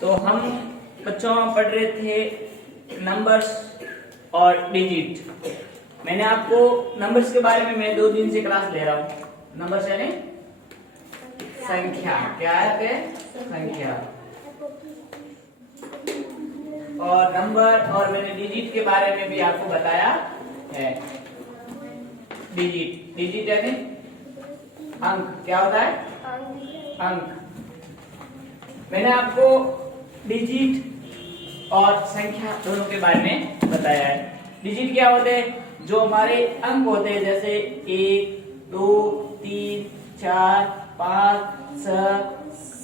तो हम बच्चों पढ़ रहे थे नंबर्स और डिजिट। मैंने आपको नंबर्स के बारे में मैं 2 दिन से क्लास ले रहा हूँ। नंबर्स यानी संख्या, क्या है संख्या। और नंबर और मैंने डिजिट के बारे में भी आपको बताया है। डिजिट यानी अंक, क्या होता है अंक। मैंने आपको डिजिट और संख्या दोनों के बारे में बताया है। डिजिट क्या होते हैं? जो हमारे अंक होते हैं, जैसे 1, 2, 3, 4, 5, 6,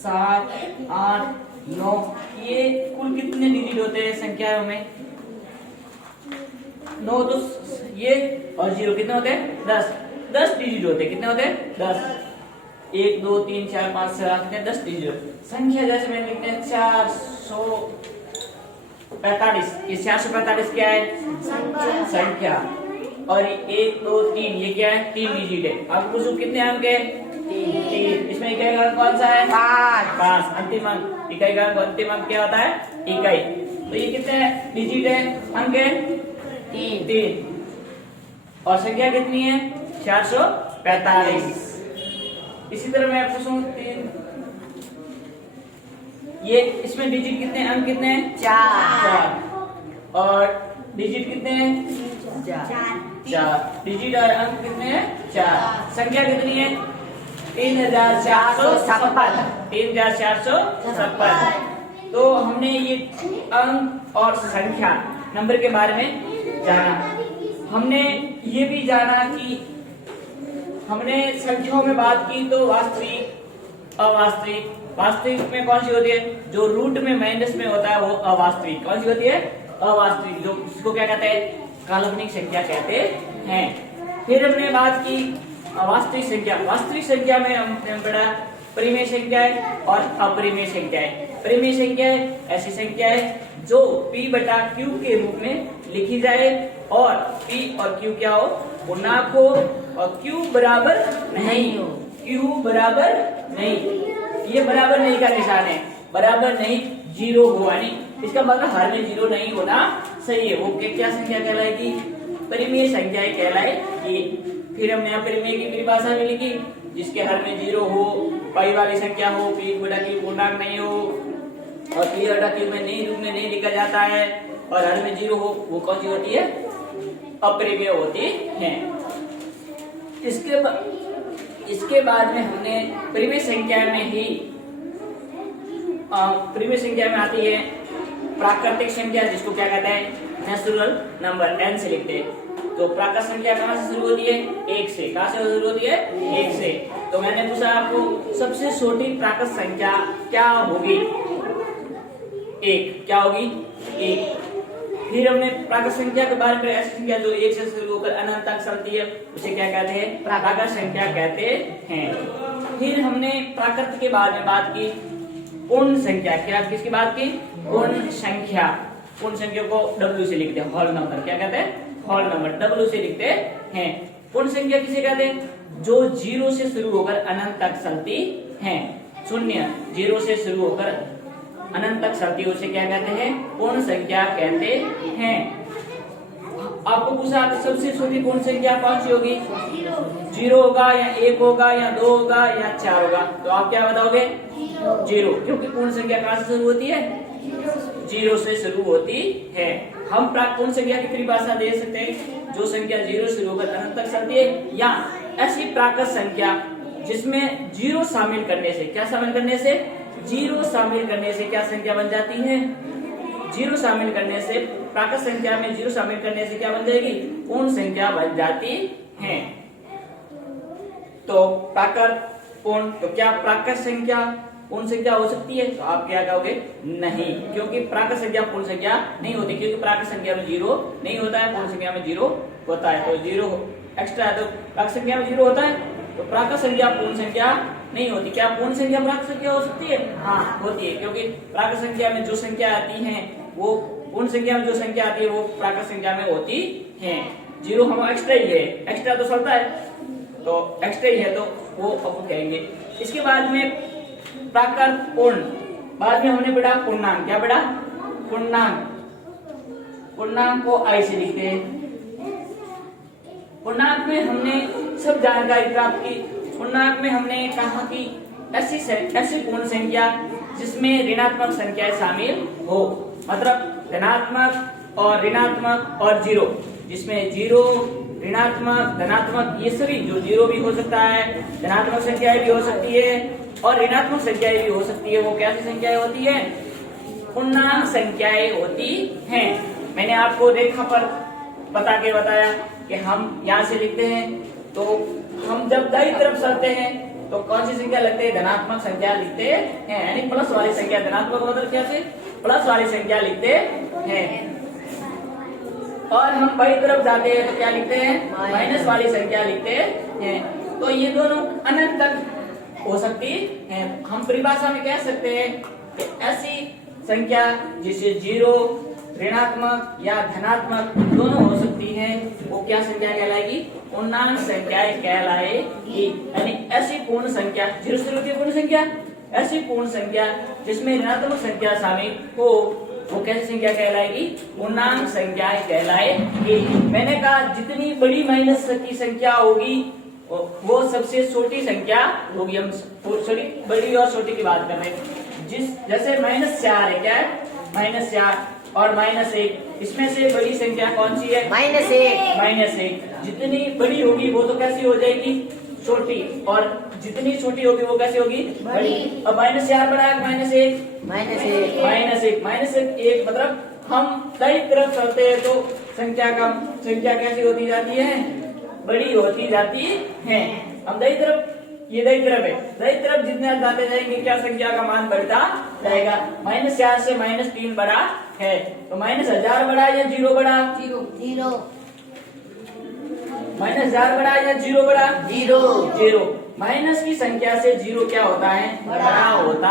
7, 8, 9। ये कुल कितने डिजिट होते हैं संख्याओं में? 9। तो ये और 0 कितने होते हैं? 10 डिजिट होते हैं। कितने होते हैं? 10। 1, 2, 3, 4, 5, 6, 8, 10 डिजिट। संख्या जैसे मैंने लिखते हैं 445। ये 445 क्या है? संख्या। और 1, 2, 3 ये क्या है? 3 डिजिट है। अब पूछो कितने अंक है? 3। इसमें इकाई का अंक कौन सा है? 5। अंतिम अंक इकाई का अंतिम अंक क्या होता है? इकाई। तो ये कितने डिजिट है? अंक है 3। और संख्या कितनी है? 445। इसी तरह मैं पूछूं 3, ये इसमें डिजिट कितने, अंक कितने हैं? 4। और डिजिट कितने हैं? 4 डिजिट और अंक कितने हैं? 4। संख्या कितनी है? 3456। 3456। तो हमने ये अंक और संख्या नंबर के बारे में जाना। हमने ये भी जाना कि हमने संख्याओं में बात की तो वास्तविक, अवास्तविक। वास्तविक में कौन सी होती है? जो रूट में माइनस में होता है वो अवास्तविक। कौन सी होती है? अवास्तविक। जो इसको क्या कहते हैं? काल्पनिक संख्या कहते हैं। फिर हमने बात की वास्तविक संख्या। वास्तविक संख्या में हमने पढ़ा परिमेय संख्याएं और अपरिमेय संख्याएं। परिमेय संख्याएं ऐसी संख्या है जो p बटा q के रूप में लिखी जाए और p और q क्या हो? पूर्णांक हो और q बराबर नहीं हो। q बराबर नहीं, ये बराबर नहीं का निशान है। बराबर नहीं 0 हुआ नहीं, इसका मतलब हर में 0 नहीं होना सही है। वो क्या संख्या कहलाएगी? परिमेय संख्या कहलाएगी। फिर हमने अपरिमेय की परिभाषा भी लिखी, जिसके हर में 0 हो, पाई वाली संख्या हो, p बटा q पूर्णांक नहीं हो और p बटा q में नहीं रूप में नहीं लिखा जाता है और हर में 0 हो, वो कौन सी होती है? अपरिमेय होती है। इसके बाद में हमने परिमेय संख्या में ही परिमेय संख्या में आती है प्राकृतिक संख्या, जिसको क्या कहते हैं? नेचुरल नंबर, n से लिखते हैं। तो प्राकृतिक संख्या कहाँ से शुरू होती है? 1 से। कहाँ से शुरू होती है? 1 से। तो मैंने पूछा आपको सबसे छोटी प्राकृतिक संख्या क्या होगी? 1। क्या होगी? 1। फिर हमने प्राकृतिक संख्या के बारे में, ऐसी संख्या जो 1 से शुरू होकर अनंत तक चलती है उसे क्या कहते हैं? प्राकृतिक संख्या कहते हैं। फिर हमने प्राकृत के बारे में बात की पूर्ण संख्या। क्या किसकी बात की? पूर्ण संख्या। पूर्ण संख्या को W से लिखते हैं, होल नंबर। क्या कहते हैं? होल नंबर, W से लिखते हैं। पूर्ण संख्या किसे कहते हैं? जो 0 से शुरू होकर अनंत तक चलती है। 0 से शुरू होकर अनंत तक चलती है उसे क्या कहते हैं? पूर्ण संख्या कहते हैं। आपको पूछा सबसे छोटी पूर्ण संख्या कौन सी होगी? 0 होगा या 1 होगा या 2 होगा या 4 होगा? तो आप क्या बताओगे? 0, क्योंकि पूर्ण संख्या कहाँ से शुरू होती है? 0 से शुरू होती है। हम पूर्ण संख्या की परिभाषा दे सकते हैं जो संख्या 0 से शुरू होकर अनंत तक चलती है, या ऐसी प्राकृत संख्या जिसमें 0 शामिल करने से, क्या शामिल करने से? 0 शामिल करने से क्या संख्या बन जाती है? 0 शामिल करने से, प्राकृत संख्या में 0 शामिल करने से क्या बन जाएगी? पूर्ण संख्या बन जाती है। तो प्राकृत पूर्ण, तो क्या प्राकृत संख्या पूर्ण संख्या हो सकती है? तो आप क्या कहोगे? नहीं, क्योंकि प्राकृत संख्या पूर्ण संख्या नहीं होती, क्योंकि प्राकृत संख्या में 0 नहीं होता है, पूर्ण संख्या में 0 होता है। तो 0 एक्स्ट्रा है, तो प्राकृत संख्या में 0 होता है, तो प्राकृत संख्या पूर्ण संख्या नहीं होती। क्या पूर्ण संख्या प्राकृत संख्या हो सकती है? हाँ, होती है, क्योंकि प्राकृत संख्या में जो संख्या आती है वो पूर्ण संख्या में जो संख्या आती है वो प्राकृत संख्या में होती है। 0 हम एक्स्ट्रा ही है, एक्स्ट्रा तो चलता है, तो एक्स्ट्रा ही है तो वो अब कहेंगे। इसके बाद में प्राकृत पूर्ण, बाद में हमने पढ़ा पूर्णांक। क्या पढ़ा? पूर्णांक। पूर्णांक को आई से लिखते हैं। पूर्णांक में हमने सब जानकारी प्राप्त की। पूर्णांक में हमने कहा कि ऐसी पूर्ण संख्या जिसमें ऋणात्मक संख्याएं शामिल हो, मतलब धनात्मक और ऋणात्मक और जीरो, जिसमें जीरो, ऋणात्मक, धनात्मक, ये सभी, जो जीरो भी हो सकता है, धनात्मक संख्याएं भी हो सकती है और ऋणात्मक संख्याएं भी हो सकती है। वो कैसी संख्याएं होती है? पूर्णांक संख्याएं होती हैं। मैंने आपको रेखा पर बता के बताया कि हम यहाँ से लिखते हैं, तो हम जब दाईं तरफ चलते हैं तो कौन सी संख्या लिखते हैं? धनात्मक संख्या लिखते हैं, यानी प्लस वाली संख्या। धनात्मक मतलब क्या से? प्लस वाली संख्या लिखते हैं। और हम बाईं तरफ जाते हैं तो क्या लिखते हैं? माइनस वाली संख्या लिखते हैं। तो ये दोनों अनंत तक हो सकती है। हम परिभाषा में कह सकते हैं कि ऐसी संख्या जिसे जीरो, ऋणात्मक या धनात्मक दोनों हो सकती है, वो क्या संख्या कहलाएगी? पूर्णांक संख्याएं कहलाएगी। यानी ऐसी पूर्ण संख्या, जीरो से होती है पूर्ण संख्या, ऐसी पूर्ण संख्या जिसमें ऋणात्मक संख्या शामिल हो, वो कैसी संख्या कहलाएगी? पूर्णांक संख्याएं कहलाएगी। मैंने कहा जितनी बड़ी माइनस की संख्या होगी वो सबसे छोटी संख्या होगी। हम छोटी, बड़ी और छोटी की बात कर रहे हैं। जैसे -4 है, क्या है? -4 और -1, इसमें से बड़ी संख्या कौन सी है? -1। जितनी बड़ी होगी वो तो कैसी हो जाएगी? छोटी। और जितनी छोटी होगी वो कैसी होगी? बड़ी। अब -4 बड़ा है -1? -1 मतलब हम दाईं तरफ चलते हैं तो संख्या कैसी होती जाती है? बड़ी होती जाती है। हम दाईं तरफ, ये दाईं तरफ है, दाईं तरफ जितने जाते जाएंगे क्या संख्या का मान बढ़ता जाएगा। -4 से -3 बड़ा है, तो -1000 बड़ा या जीरो बड़ा? जीरो। -1000 बड़ा या जीरो बड़ा? जीरो। माइनस की संख्या से जीरो क्या होता है? बड़ा होता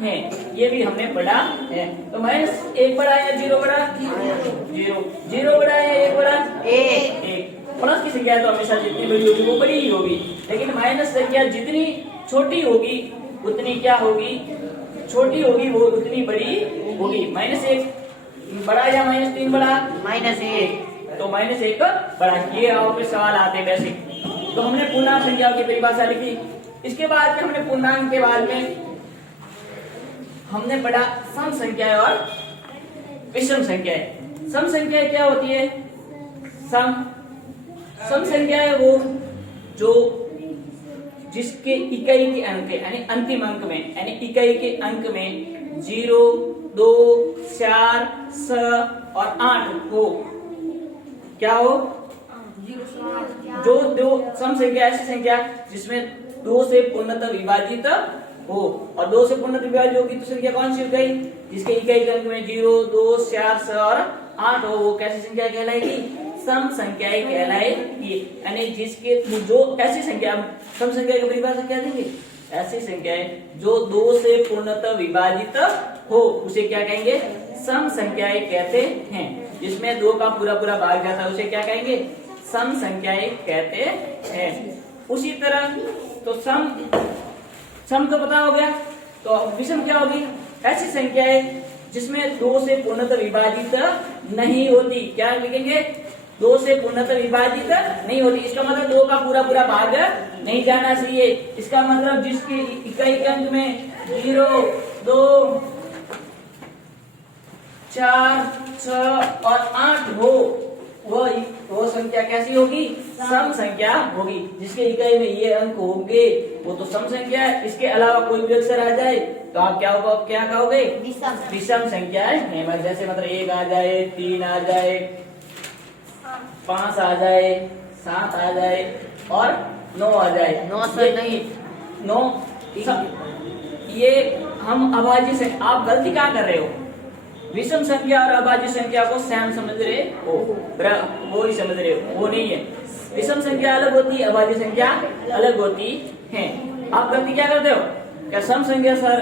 है। ये भी हमने पढ़ा है। तो -1 बड़ा या जीरो बड़ा? जीरो। जीरो बड़ा या 1 बड़ा? 1। प्लस की संख्या तो हमेशा जितनी बड़ी होगी वो बड़ी ही होगी, लेकिन माइनस संख्या जितनी छोटी होगी उतनी क्या होगी? छोटी होगी, वो उतनी बड़ी होगी। -1 बड़ा या -3 बड़ा? -1। तो -1 बड़ा। ये आपके सवाल आते हैं वैसे। तो हमने पूर्णांक संख्याओं की परिभाषा लिखी। इसके बाद हमने पूर्णांक के बाद में हमने पढ़ा सम संख्याएं और विषम संख्याएं। सम संख्याएं क्या होती है? सम संख्याएं वो जो जिसके इकाई के अंक, यानी अंतिम अंक में, यानी इकाई के अंक में 0, 2, 4, 6 और 8 हो। क्या हो? जो दो सम संख्या ऐसी संख्या जिसमें 2 से पूर्णतः विभाजित हो, और 2 से पूर्णतः विभाजित होगी तो संख्या कौन सी हो गई? जिसके इकाई अंक में 0, 2, 4, 6 और 8 हो, वो कैसी संख्या कहलाएगी? सम संख्याएं कहलाएगी। यानी जिसके जो ऐसी संख्या, सम संख्या की परिभाषा क्या देंगे? ऐसी संख्याएं जो 2 से पूर्णतः विभाजित हो उसे क्या कहेंगे? सम संख्याएं कहते हैं। जिसमें 2 का पूरा पूरा भाग जाता है उसे क्या कहेंगे? सम संख्याएं कहते हैं। उसी तरह तो सम तो पता हो गया, तो विषम क्या होगी? ऐसी संख्याएं जिसमें 2 से पूर्णतः विभाजित नहीं होती। क्या लिखेंगे? 2 से पूर्णतः विभाजित नहीं होती। इसका मतलब 2 का पूरा पूरा भाग नहीं जाना चाहिए। इसका मतलब जिसकी इकाई के अंक में 0, 2, 4, 6 और 8 हो, वो संख्या कैसी होगी? सम संख्या होगी। जिसके इकाई में ये अंक होंगे वो तो सम संख्या है। इसके अलावा कोई भी अक्षर आ जाए तो आप क्या कहोगे? विषम संख्या है। जैसे मतलब 1 आ जाए, 3 आ जाए, 5 आ जाए, 7 आ जाए और 9 आ जाए। 9 से नहीं, 9 ये हम अभाज्य से, आप गलती क्या कर रहे हो? विषम संख्या और अभाज्य संख्या को सेम समझ रहे हो, वो ही समझ रहे हो, वो नहीं है। विषम संख्या अलग होती है, अभाज्य संख्या अलग होती है। आप गलती क्या करते हो? क्या सम संख्या सर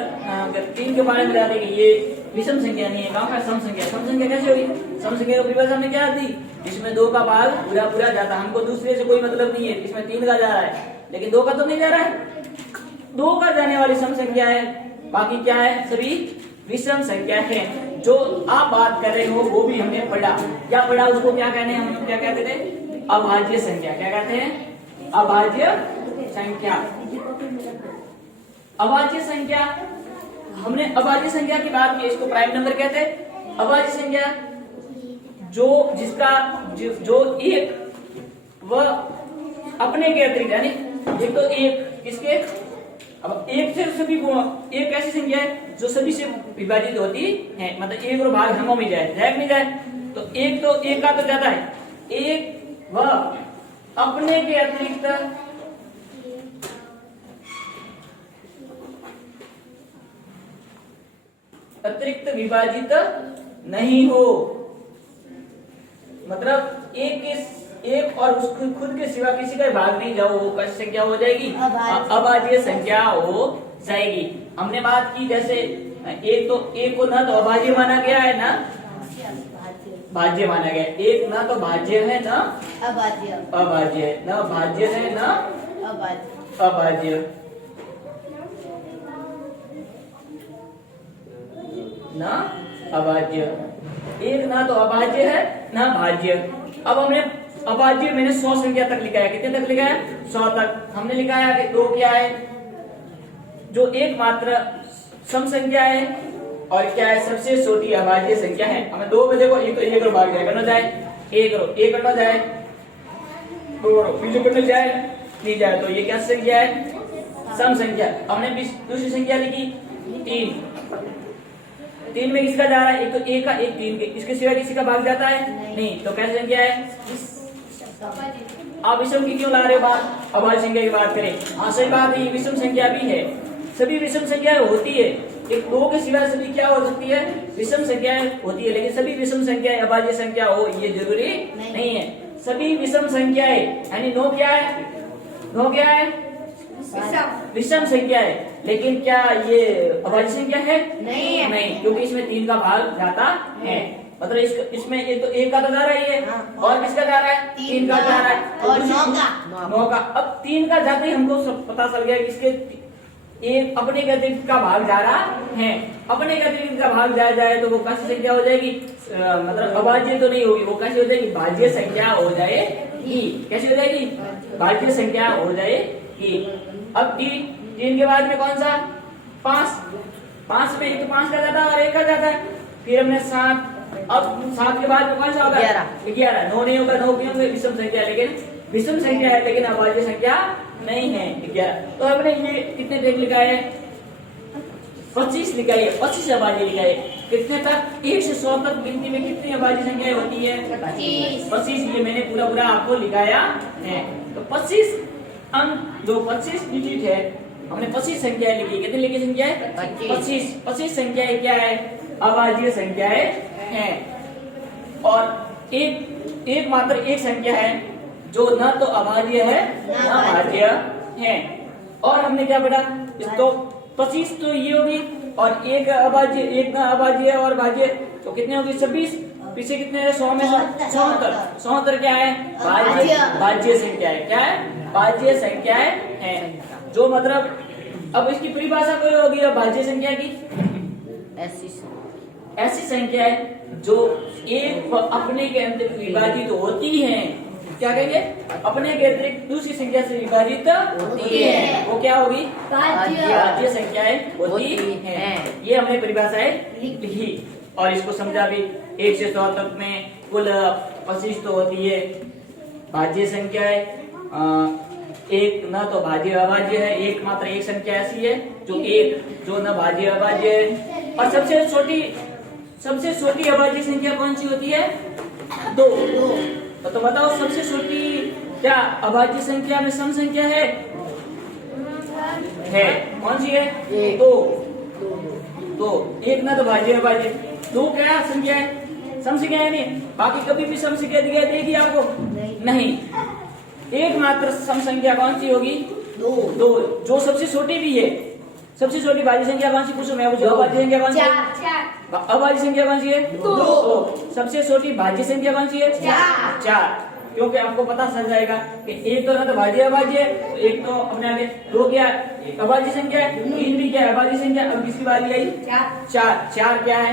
3 के बारे में बता देंगे, ये विषम संख्या नहीं है। कहा सम संख्या? सम संख्या कैसे होगी? सम संख्या की परिभाषा में क्या आती? इसमें 2 का भाग पूरा पूरा जाता। हमको दूसरे से कोई मतलब नहीं है, इसमें 3 का जा रहा है लेकिन 2 का तो नहीं जा रहा है। 2 का जाने वाली सम संख्या है, बाकी क्या है? सभी विषम संख्या है। जो आप बात कर रहे हो वो भी हमने पढ़ा, क्या पढ़ा, उसको क्या कहने हैं, हम क्या कहते थे, अभाज्य संख्या। क्या कहते हैं, अभाज्य संख्या। अभाज्य संख्या, हमने अभाज्य संख्या की बात की, इसको प्राइम नंबर कहते हैं। अभाज्य संख्या जो जिसका जो एक वह अपने के अतिरिक्त, यानी एक तो एक किसके, अब एक से सभी गुणा, एक ऐसी संख्या है जो सभी से विभाजित होती है, मतलब एक और भाग हमों में जाए नहीं जाए, तो एक का तो ज्यादा है, एक वह अपने के अतिरिक्त विभाजित नहीं हो, मतलब एक और उस खुद के सिवा किसी का भाग नहीं जाओ, वो कैसी संख्या हो जाएगी, अभाज्य संख्या हो जाएगी। हमने बात की जैसे एक को ना तो अभाज्य माना गया है ना भाज्य माना गया, एक ना तो भाज्य है ना अभाज्य है, ना भाज्य है ना अभाज्य, ना अभाज्य, एक ना तो अभाज्य है ना भाज्य। अब हमने अभाज्य मैंने 100 संख्या तक लिखा है, कितने तक लिखा है, 100 तक। हमने लिखा है कि दो क्या है, जो एकमात्र सम संख्या है, और क्या है, सबसे छोटी अभाज्य संख्या है। हमें दो में देखो, एक तो एक और भाग जाएगा ना जाए, एक कटना जाए, दो बीजों कटने जाए नहीं जाए, तो ये क्या संख्या है, सम संख्या। हमने दूसरी संख्या लिखी 3 में किसका जा रहा है, एक तो एक का, एक 3 के, इसके सिवा किसी का भाग जाता है नहीं, तो कैसी संख्या है, आप विषम की क्यों ला रहे हो बात, अभाज्य संख्या की बात करें। हाँ सही बात है, ये विषम संख्या भी है, सभी विषम संख्याएं होती है, एक दो के सिवा सभी क्या हो सकती है, विषम संख्याएं होती है, लेकिन सभी विषम संख्याएं अभाज्य संख्या हो ये जरूरी नहीं है। सभी विषम संख्याएं यानी नो क्या है विषम संख्या है, लेकिन क्या ये अभाज्य संख्या है, नहीं, क्योंकि इसमें 3 का भाग जाता है, मतलब इसमें एक तो एक का तो जा रहा है ये, और किसका जा रहा है, 3 का जा रहा है, और 9 का। अब 3 का जाते ही हमको पता चल गया कि इसके एक अपने के अतिरिक्त का भाग जा रहा है, अपने के अतिरिक्त का भाग जाए तो वो कैसी संख्या हो जाएगी, मतलब अभाज्य तो नहीं होगी, वो कैसी हो जाएगी, भाज्य संख्या हो जाएगी। कैसी हो जाएगी, भाज्य संख्या हो जाएगी। अब 3 के बाद में कौन सा, 5 में एक तो 5 का जाता है और 1 का जाता है, फिर हमने 7, अब 7 के बाद में कौन सा होगा, 11, 9 नहीं होगा, 9 भी होंगे, विषम संख्या, लेकिन विषम संख्या है लेकिन अभाज्य संख्या नहीं है, 11। तो हमने ये कितने तक लिखा है, 25 लिखा है, 25 अभाज्य लिखा है। कितने तक, 1 से 100 तक गिनती में कितनी अभाज्य संख्या होती है, 25। ये मैंने पूरा आपको लिखाया है। तो 25 अंक, जो 25 डिजिट है, हमने 25 संख्या लिखी, कितनी लिखी संख्या है, 25 संख्याएं क्या है, अभाज्य संख्याएं हैं। और एक मात्र एक संख्या है जो न तो अभाज्य है न भाज्य है। और हमने क्या पढ़ा, तो 25 तो ये होगी, और एक अभाज्य, एक न अभाज्य और भाज्य, तो कितने होगी, 26। पीछे कितने है, 100 में 74 क्या है, भाज्य संख्या है, क्या है, भाज्य संख्याएं हैं। जो मतलब अब इसकी परिभाषा कोई होगी भाज्य संख्या की, ऐसी संख्या है जो एक अपने के अंतरिक्त विभाजित होती है, क्या कहेंगे, अपने के अतिरिक्त दूसरी संख्या से विभाजित होती है, वो क्या होगी, भाज्य संख्याएं होती हैं। ये हमने परिभाषाएं लिखी और इसको समझा भी। 1 से 100 तक में कुल 25 तो होती है भाज्य संख्याएं, एक न तो भाज्य अभाज्य है, एक मात्र एक संख्या ऐसी है जो न भाज्य अभाज्य है। और सबसे छोटी अभाज्य संख्या कौन सी होती है, 2। तो बताओ सबसे छोटी क्या अभाज्य संख्या में सम संख्या है, कौन सी है, 2। एक ना तो भाज्य अभाज्य, 2 क्या संख्या है, सम संख्या है नहीं, बाकी कभी भी सम संख्या दिखाई देगी आपको, नहीं। एकमात्र सम संख्या कौन सी होगी, 2, जो सबसे छोटी भी है। सबसे छोटी भाज्य संख्या कौन सी, पूछो मैं पूछूं, अभाज्य संख्या कौन सी है, अभाज्य संख्या कौन सी है, 2। सबसे छोटी भाज्य संख्या कौन सी है, 4। क्योंकि आपको पता चल जाएगा कि एक तो ना तो भाज्य अभाज्य, एक तो अपने आगे दो क्या एक अभाज्य संख्या है, तीन भी क्या अभाज्य संख्या। अब किसकी बारी आई? चार। चार क्या है?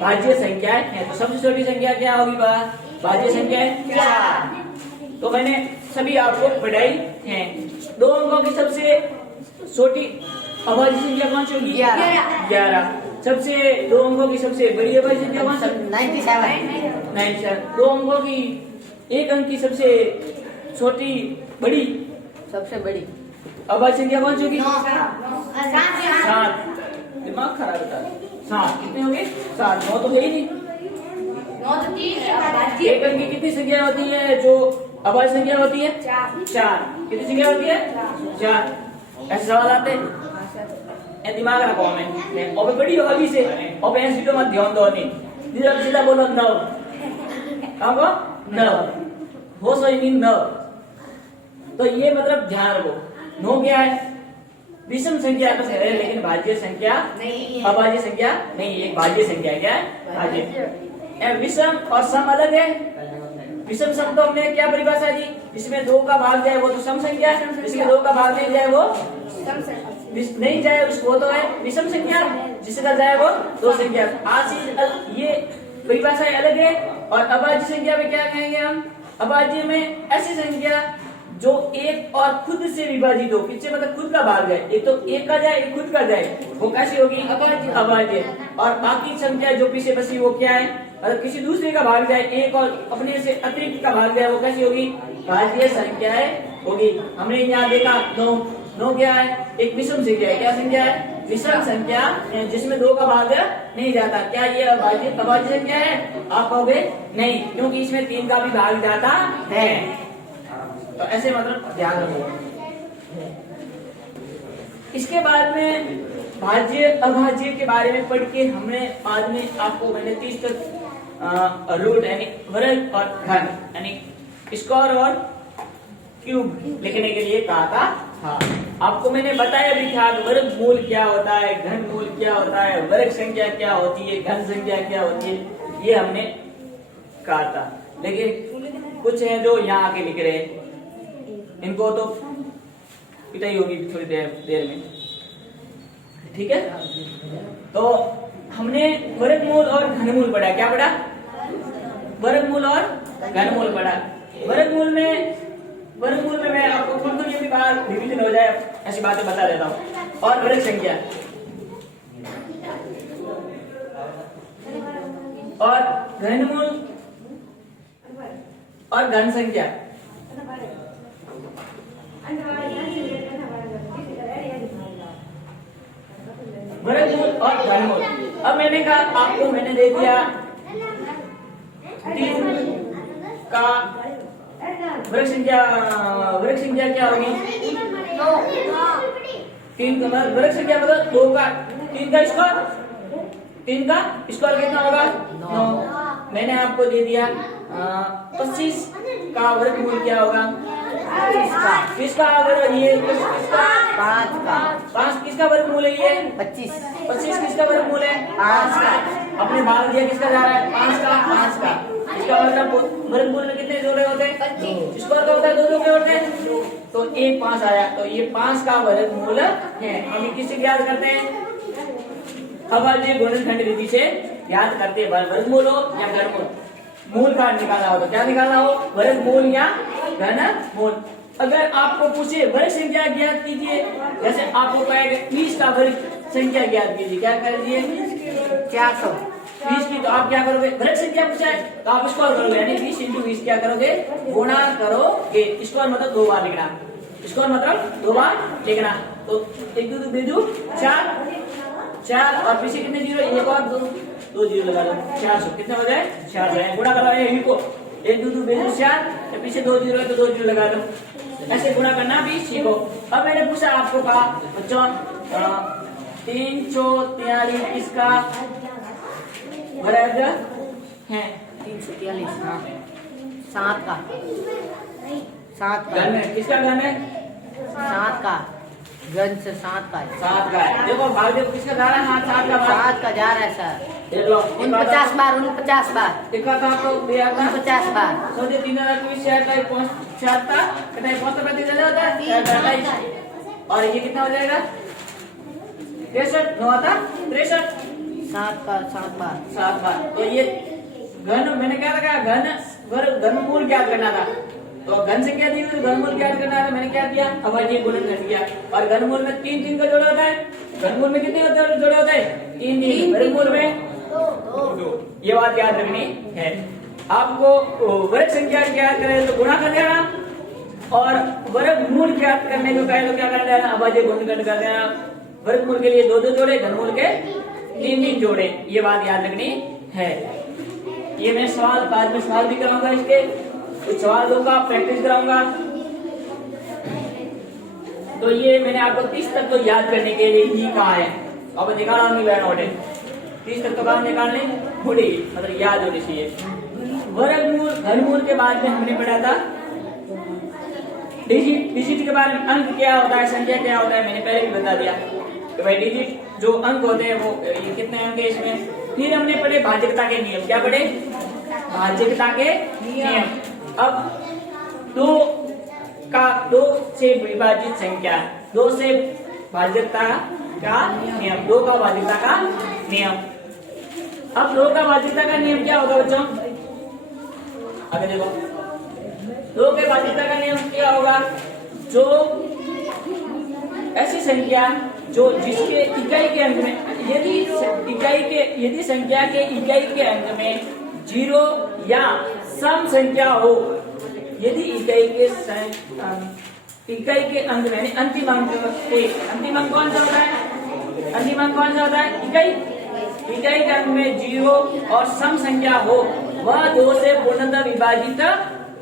भाज्य संख्या है। तो सबसे छोटी संख्या क्या होगी? भाज्य संख्या है 4। तो मैंने सभी आपको पढ़ाई है। दो अंकों की सबसे छोटी अभाज्य संख्या कौन सी होगी? 11। सबसे दो अंकों की सबसे बड़ी अभाज्य संख्या कौन सी? 97। दो अंकों की एक अंक की सबसे छोटी बड़ी सबसे बड़ी अभाज्य संख्या कौन सी होगी? 7। दिमाग खराब होता है। 7 कितने होंगे? 7। 9 तो है ही नहीं। एक अंक की कितनी संख्या होती है जो अभाज्य संख्या होती है? 4। कितनी संख्या होती है? 4। ऐसे सवाल आते हैं दिमाग रखो हमें। और बड़ी हो अभी से और ऐसे तो मत ध्यान दो नहीं, सीधा बोलो 9। कहाँ को? 9 हो सो मीन 9। तो ये मतलब ध्यान रखो। 9 क्या है? विषम संख्या तो है लेकिन भाज्य संख्या अभाज्य संख्या नहीं। एक भाज्य संख्या क्या है? भाज्य। विषम और सम अलग है। विषम सम तो हमने क्या परिभाषा दी? इसमें 2 का भाग जाए वो तो सम संख्या है, इसमें 2 का भाग नहीं जाए वो नहीं जाए उसको तो है विषम संख्या, जिसका जाए वो 2 संख्या। आज ये परिभाषा अलग है। और अभाज्य संख्या में क्या कहेंगे हम? अभाज्य में ऐसी संख्या जो एक और खुद से विभाजित हो। पीछे मतलब खुद का भाग जाए, एक तो एक का जाए एक खुद का जाए, वो कैसी होगी? अभाज्य। और बाकी संख्या जो पीछे बसी वो क्या है? अगर किसी दूसरे का भाग जाए, एक और अपने से अतिरिक्त का भाग जाए, वो कैसी होगी? भाज्य संख्याएं होगी। हमने यहाँ देखा 9। 9 क्या है? एक विषम संख्या है। क्या संख्या है? विषम संख्या जिसमें 2 का भाग नहीं जाता। क्या ये अभाज्य संख्या है? आप कहोगे नहीं, क्योंकि इसमें 3 का भी भाग जाता है। तो ऐसे मतलब ध्यान रखो। इसके बाद में भाज्य अभाज्य के बारे में पढ़ के हमने बाद में आपको मैंने 30 तक रूट यानी वर्ग और घन यानी स्क्वायर और क्यूब लिखने के लिए कहा था। हाँ, आपको मैंने बताया भी था वर्ग मूल क्या होता है, घन मूल क्या होता है, वर्ग संख्या क्या होती है, घन संख्या क्या होती है, ये हमने कहा था। लेकिन कुछ है जो यहाँ आके लिख रहे हैं, इनको तो पिटाई होगी थोड़ी देर में। ठीक है, तो हमने वर्गमूल और घनमूल पढ़ा। क्या पढ़ा? वर्गमूल और घनमूल पढ़ा। वर्गमूल में मैं आपको खुद की बात रिवीजन हो जाए ऐसी बातें बता देता हूँ। और वर्ग संख्या और घनमूल और घन संख्या। वर्गमूल और घनमूल। अब मैंने कहा आपको मैंने दे दिया 3 का वर्ग संख्या क्या होगी? 3 का वर्ग संख्या मतलब 2 का 3 का स्क्वायर कितना होगा? 9। मैंने आपको दे दिया 25 का वर्गमूल क्या होगा? 20 का वर्ग ये 5 किसका वर्गमूल है? ये 25 किसका वर्गमूल है? 5 का। अपने भाग दिया किसका जा रहा है? 5 का। इसका मतलब वर्गमूल में कितने जोड़े होते हैं? स्क्वायर का होता है 2 जोड़े होते हैं, तो 1 5 आया। तो ये 5 का वर्गमूल है। हम किससे ज्ञात करते हैं? अभाज्य गुणनखंड विधि से ज्ञात करते हैं। वर्गमूल हो या घनमूल, मूल का निकालना हो तो क्या निकालना हो? वर्गमूल या घनमूल। अगर आपको पूछे वर्ग संख्या ज्ञात कीजिए, जैसे आपको कहेगा 20 का वर्ग संख्या ज्ञात कीजिए, क्या करिए? 420 की। तो आप क्या करोगे? वर्ग संख्या पूछा है तो आप स्क्वायर करोगे, यानी 20 × 20 क्या करोगे? गुणा करोगे। स्क्वायर मतलब 2 बार लिखना, स्क्वायर मतलब 2 बार लिखना। तो 1 2 2 4 और पीछे कितने जीरो? 1 और 2 जीरो लगा दो। 400 कितने हो जाए? 400। गुणा करो इनको 1 2 2 4, पीछे 2 जीरो है तो 2 जीरो लगा दो। ऐसे गुणा करना भी सीखो। अब मैंने पूछा आपको कहा बच्चों 3 × 43 किसका वर्ग है? 343। हाँ, 7 का। घन है। किसका घन है? 7 का। गन से 7 का है। 7 का है। देखो भाग देखो किसका जा रहा है, हाँ 7 का भाग 7 का जा रहा है सर। देख लो 49 बार 49 बार एक था तो दिया था 49 बार। सोचे 3020 शेयर का 76 कितना 75 होता है 28 और ये कितना हो जाएगा 63 9 आता 63 7 का 7 बार 7 बार। तो ये घन मैंने क्या रखा घनमूल ज्ञात करना था, तो घन संख्या दी हुई घनमूल ज्ञात करना है, मैंने क्या किया अभाज्य गुणन कर दिया। और घनमूल में 3 3 का जोड़ा होता है, घनमूल में कितने जोड़े होते हैं 3 3, वर्गमूल में 2। ये बात याद रखनी है आपको। वर्ग संख्या ज्ञात करें तो गुणा कर देना और वर्गमूल ज्ञात करने को कहे तो क्या कर देना अभाज्य गुणन कर देना। वर्गमूल के लिए 2 2 जोड़े, घनमूल के 3 3 जोड़े, ये बात याद रखनी है। ये मैं सवाल बाद में सवाल भी कराऊंगा, इसके कुछ सवाल दूंगा, प्रैक्टिस कराऊंगा। तो ये मैंने आपको 30 तक तो याद करने के लिए ही कहा है। अब दिखा रहा हूँ नोटे 30 तक तो काम निकालने थोड़ी मतलब याद होनी चाहिए। वर्गमूल घनमूल के बाद में हमने पढ़ा था डिजिट। डिजिट के बारे में अंक क्या होता है, संख्या क्या होता है, मैंने पहले भी बता दिया कि भाई डिजिट जो अंक होते हैं वो ये कितने अंक है इसमें। फिर हमने पढ़े भाज्यता के नियम। क्या पढ़े भाज्यता के नियम। अब 2 से विभाजित संख्या, 2 से भाज्यता का नियम, 2 का भाज्यता का नियम। अब 2 का भाज्यता का नियम क्या होगा बच्चों, आगे देखो 2 के भाज्यता का नियम क्या होगा, जो ऐसी संख्या जो जिसके इकाई के अंक में यदि संख्या के इकाई के अंक में 0 या सम संख्या हो, यदि इकाई के अंक में अंतिम अंक कौन सा होता है, अंतिम अंक कौन सा होता है इकाई के अंक में 0 और सम संख्या हो, वह 2 से पूर्णतः विभाजित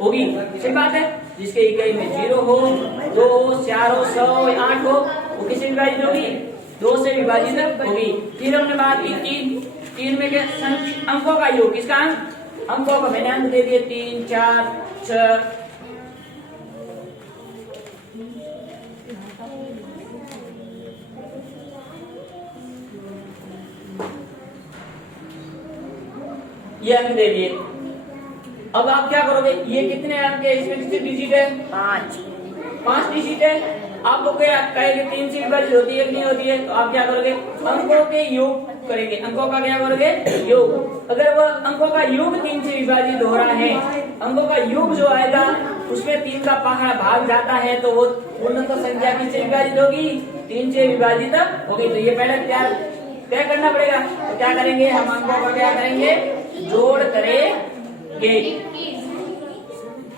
होगी। सही बात है। जिसके इकाई में 0 हो, 2 हो, 4 हो, 100 हो, 8 हो, वो किससे विभाजित होगी 2 से विभाजित होगी। फिर हमने बात की 3 में क्या अंकों का योग, किसका अंकों का मैंने अंक दे दिए 3 4 6। ये अंक दे दिए। अब आप क्या करोगे, ये कितने अंक है, इसमें कितने डिजिट है 5 डिजिट है। आपको क्या कहेंगे 3 से विभाजित होती है नहीं होती है, तो आप क्या करोगे अंकों के योग करेंगे। अंकों का क्या करोगे योग। अगर वह अंकों का योग 3 से विभाजित हो रहा है, अंकों का योग जो आएगा उसमें 3 का पहाड़ भाग जाता है, तो वो पूर्णतः संख्या किससे विभाजित होगी 3 से विभाजित होगी। तो ये पहले तय करना पड़ेगा। तो क्या करेंगे हम अंकों का क्या करेंगे जोड़ करेंगे।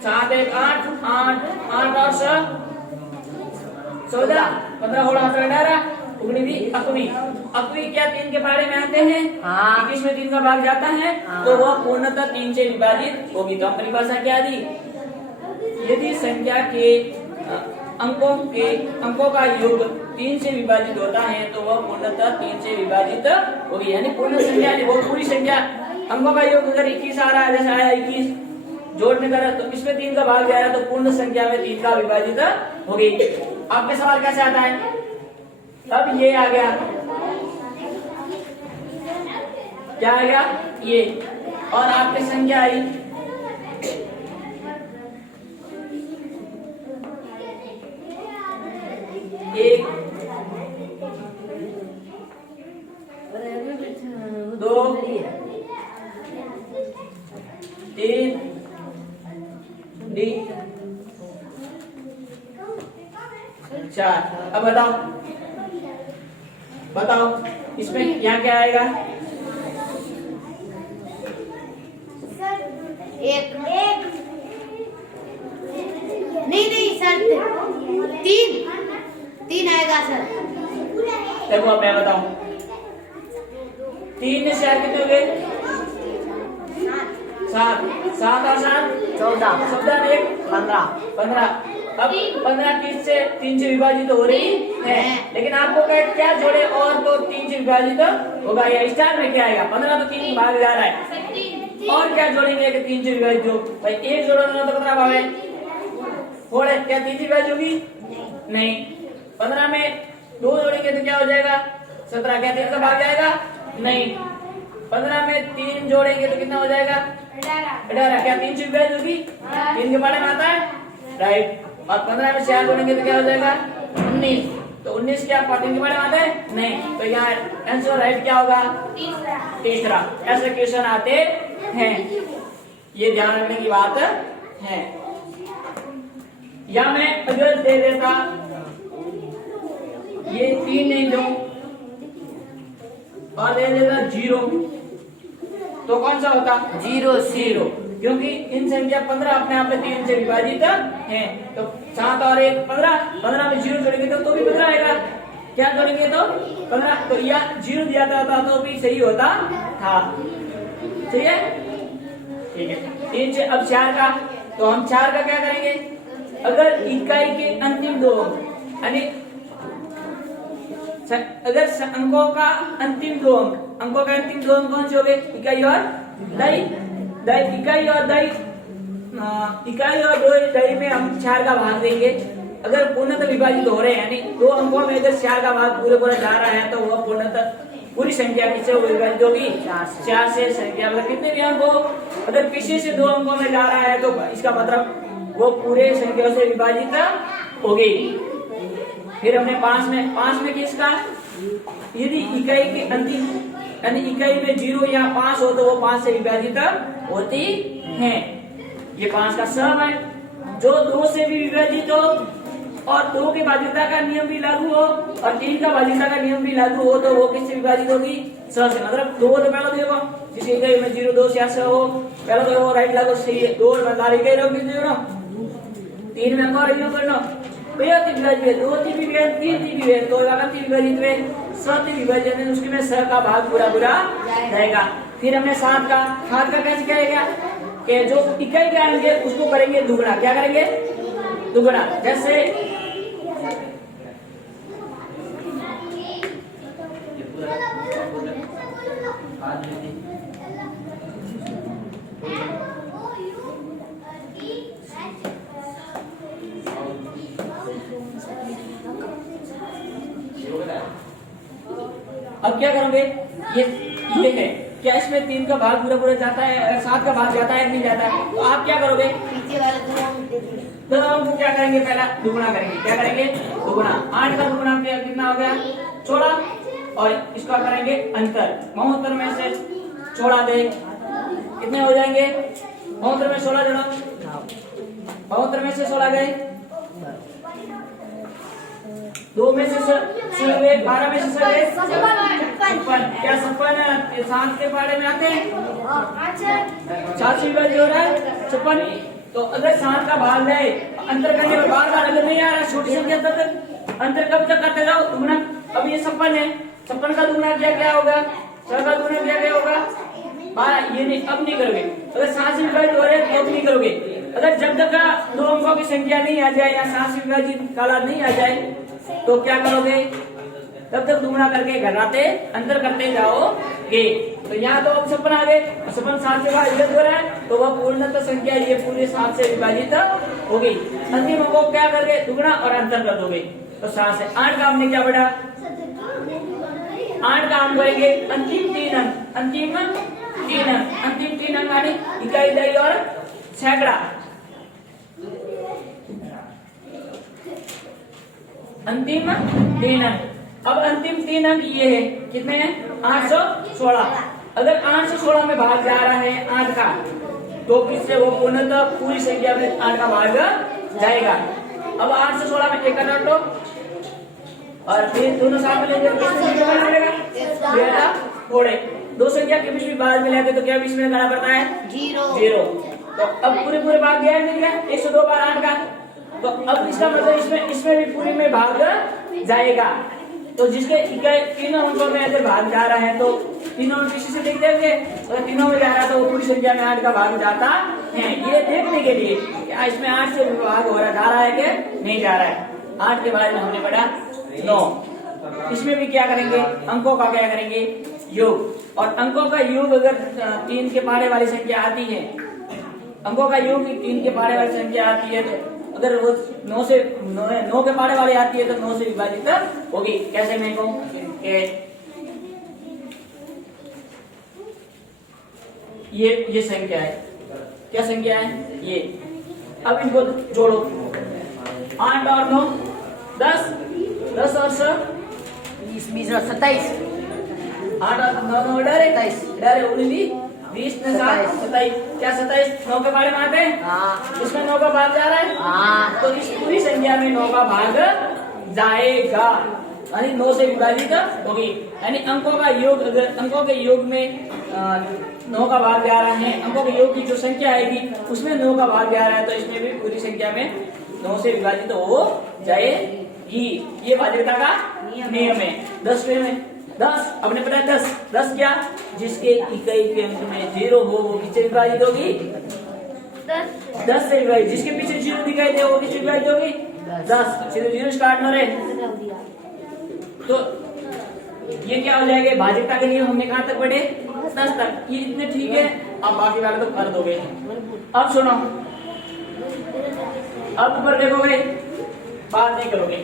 7 1 8 8 8 और 14 15 16 17 18 19 क्या 3 के बारे में आते हैं। 21 में 3 का भाग जाता है, तो वह पूर्णतः 3 से विभाजित होगी। तो हम परिभाषा क्या दी, यदि संख्या के अंकों का योग 3 से विभाजित होता है तो वह पूर्णतः 3 से विभाजित होगी। यानी पूर्ण संख्या वो पूरी संख्या अंकों का योग अगर 21 आ रहा है, जैसे आया 21 जोड़ने का, तो इसमें 3 का भाग जाएगा, तो पूर्ण संख्या में 3 का विभाजित होगी। आपके सवाल कैसे आता है, अब ये आ गया, क्या आ गया ये, और आपकी संख्या आई 1 2 3 4। अब बताओ इसमें यहाँ क्या आएगा, एक नहीं सर 3 आएगा सर। देखो अब मैं बताऊं 3 ने शेयर कितने हो गए 7 और 7 14 ने 15। अब 15 30 से 3 से विभाजित हो रही है, लेकिन आपको क्या जोड़े और तो 3 से विभाजित होगा। या स्टार में क्या आएगा 15 तो 3 भाग जा रहा है, और क्या जोड़ेंगे कि 3 से विभाजित हो भाई, एक जोड़ो तो कितना भाग है थोड़े, क्या 3 से विभाजित होगी नहीं, 15 में 2 जोड़ेंगे तो क्या हो जाएगा 17। क्या 3 का भाग जाएगा नहीं। 15 में 3 जोड़ेंगे तो कितना हो जाएगा 18। क्या 3 से विभाजित होगी 3 के बारे में आता है राइट। और 15 में 4 जोड़ेंगे तो क्या हो जाएगा 19। तो 19 क्या 3 के बारे में आता है नहीं। तो यहाँ आंसर राइट क्या होगा तीसरा। ऐसे क्वेश्चन आते हैं, ये ध्यान रखने की बात है। या मैं अगर दे देता ये 3 नहीं दो और दे देता 0 तो कौन सा होता 0 0, क्योंकि इन संख्या 15 अपने आप में 3 से विभाजित है। तो 7 और 1 15 में 0 जोड़ेंगे तो भी 15 आएगा। क्या जोड़ेंगे तो 15। तो या 0 दिया था तो भी सही होता था। सही है ठीक है। 3 से अब 4 का, तो हम 4 का क्या करेंगे, अगर इकाई के अंतिम 2 यानी अगर अंकों का अंतिम 2 अंक कौन से हो गए इकाई और दई। इकाई और दई दई में हम 4 का भाग देंगे। अगर पूर्णतः विभाजित हो रहे हैं यानी 2 अंकों में अगर 4 का भाग पूरे जा रहा है तो वह पूर्णतः पूरी संख्या किससे विभाजित होगी 4 से। संख्या मतलब कितने भी अंक हो, अगर किसी से 2 अंकों में जा रहा है तो इसका मतलब वो पूरे संख्या से विभाजित होगी। फिर हमने 5 में किसका, यदि इकाई के अंतिम यानी इकाई में 0 या 5 हो तो वो 5 से विभाजित होती है। ये 5 का सम है। जो 2 से भी विभाजित हो और 2 के भाज्यता का नियम भी लागू हो और 3 का भाज्यता का नियम भी लागू हो तो वो किससे विभाजित होगी 6 से। मतलब 2 तो पहला देखो जिस इकाई में 0 2 से 6 हो पहला तो वो राइट लागू सही है। 2 बता इकाई रहो किस जगह 3 में और यूं करना भैया 3 विभाजित 2 3 विभाजित 3 विभाजित तो लगा 3 विभाजित में 7 विभाजित है उसके में 6 का भाग पूरा जाएगा। फिर हमने 7 का कैसे करेगा कि जो इकाई के आएंगे उसको करेंगे दुगना। क्या करेंगे दुगना। जैसे अब क्या करोगे, ये है क्या इसमें 3 का भाग पूरा जाता है, 7 का भाग जाता है नहीं जाता है। तो आप क्या करोगे पीछे वाले 2 अंक तो हम क्या करेंगे पहला दुगुना करेंगे। क्या करेंगे दुगुना। 8 का दुगुना कितना हो गया 16 और इसका करेंगे अंतर। 72 में से 16 दे कितने हो जाएंगे 72 में 16 जोड़ो 72 में से 16 गए 2 में से 12 में से 56। क्या 56 7 के बारे में आते हैं 7 से विभाजित हो रहा है 56। तो अगर 7 का भाग जाए अंतर करने में बार अगर नहीं आ रहा छोटी संख्या तब तक अंतर कब तक करते जाओ दुगुना। अब ये 56 है 56 का दुगुना क्या होगा 6 का दुगुना क्या होगा 12। ये नहीं अब नहीं करोगे। अगर 7 से विभाजित हो रहे हैं तो नहीं करोगे। अगर जब तक 2 अंकों की संख्या नहीं आ जाए या 7 से विभाजित काला नहीं आ जाए तो क्या करोगे तब तक दुगुना करके घटाते अंतर करते जाओगे। तो यहाँ तो अब 56 आ गए 56 7 से विभाजित हो रहा है तो वह पूर्णतः संख्या ये पूरे 7 से विभाजित हो गई। अंतिम को क्या करके दुगुना और अंतर कर दोगे तो 7 से 8 का हमने क्या बढ़ा 8 का हम करेंगे अंतिम 3 अंक अंतिम 3 अंक यानी इकाई दई और सैकड़ा। अंतिम 3 अंक। अब अंतिम 3 अंक ये है कितने हैं 816। अगर 816 में भाग जा रहा है 8 का तो किससे वो पूर्णतः पूरी संख्या में 8 का भाग जाएगा। अब 816 में 1 काट लो और फिर दोनों साथ में ले जाओ बेटा थोड़े 2 संख्या के बीच में भाग मिलाते तो क्या बीच में करना पड़ता है 0। तो अब पूरे भाग गया मिल गया 102 बार 8 का। तो अब इसका मतलब इसमें भी पूरी में भाग जाएगा। तो जिसके तीनों अंकों में अगर भाग जा रहा है तो तीनों किसी से देख देंगे अगर तीनों में जा रहा है तो वो पूरी संख्या में 8 का भाग जाता है। ये देखने के लिए क्या इसमें 8 से भाग हो रहा जा रहा है कि नहीं जा रहा है। 8 के बाद में हमने पढ़ा 9। इसमें भी क्या करेंगे अंकों का क्या करेंगे योग। और अंकों का योग अगर 3 के पहाड़े वाली संख्या आती है अंकों का योग 3 के पहाड़े वाली संख्या आती है तो अगर वो 9 के पाड़े वाली आती है तो 9 से विभाजित होगी। कैसे मैं कहूँ कि ये संख्या है, क्या संख्या है ये। अब इनको जोड़ो, 8 और 9 10, 10 और 20 20 और 27 8 और 9 डरे 19 20 में 7 27। क्या 27 9 के बारे में आते हैं? हाँ इसमें 9 का भाग जा रहा है। हाँ तो इस पूरी संख्या में 9 का भाग जाएगा, यानी 9 से विभाजित होगी। यानी अंकों का योग, अगर अंकों के योग में 9 का भाग जा रहा है, अंकों के योग की जो संख्या आएगी उसमें 9 का भाग जा रहा है, तो इसमें भी पूरी संख्या में 9 से विभाजित हो जाएगी। ये भाज्यता का नियम है। 10 में 10 अपने पता है 10 क्या, जिसके इकाई के अंक में 0 हो वो किससे विभाजित होगी? 10 से विभाजित। जिसके पीछे 0 दिखाई दे वो किससे विभाजित होगी? 10 से। 0 स्टार्ट न रहे तो ये क्या हो जाएगा? भाज्यता के नियम हमने कहां तक पढ़े? 10 तक। ये इतने ठीक है, अब बाकी वाले तो कर दोगे। अब सुनो, अब ऊपर देखोगे, बात नहीं करोगे।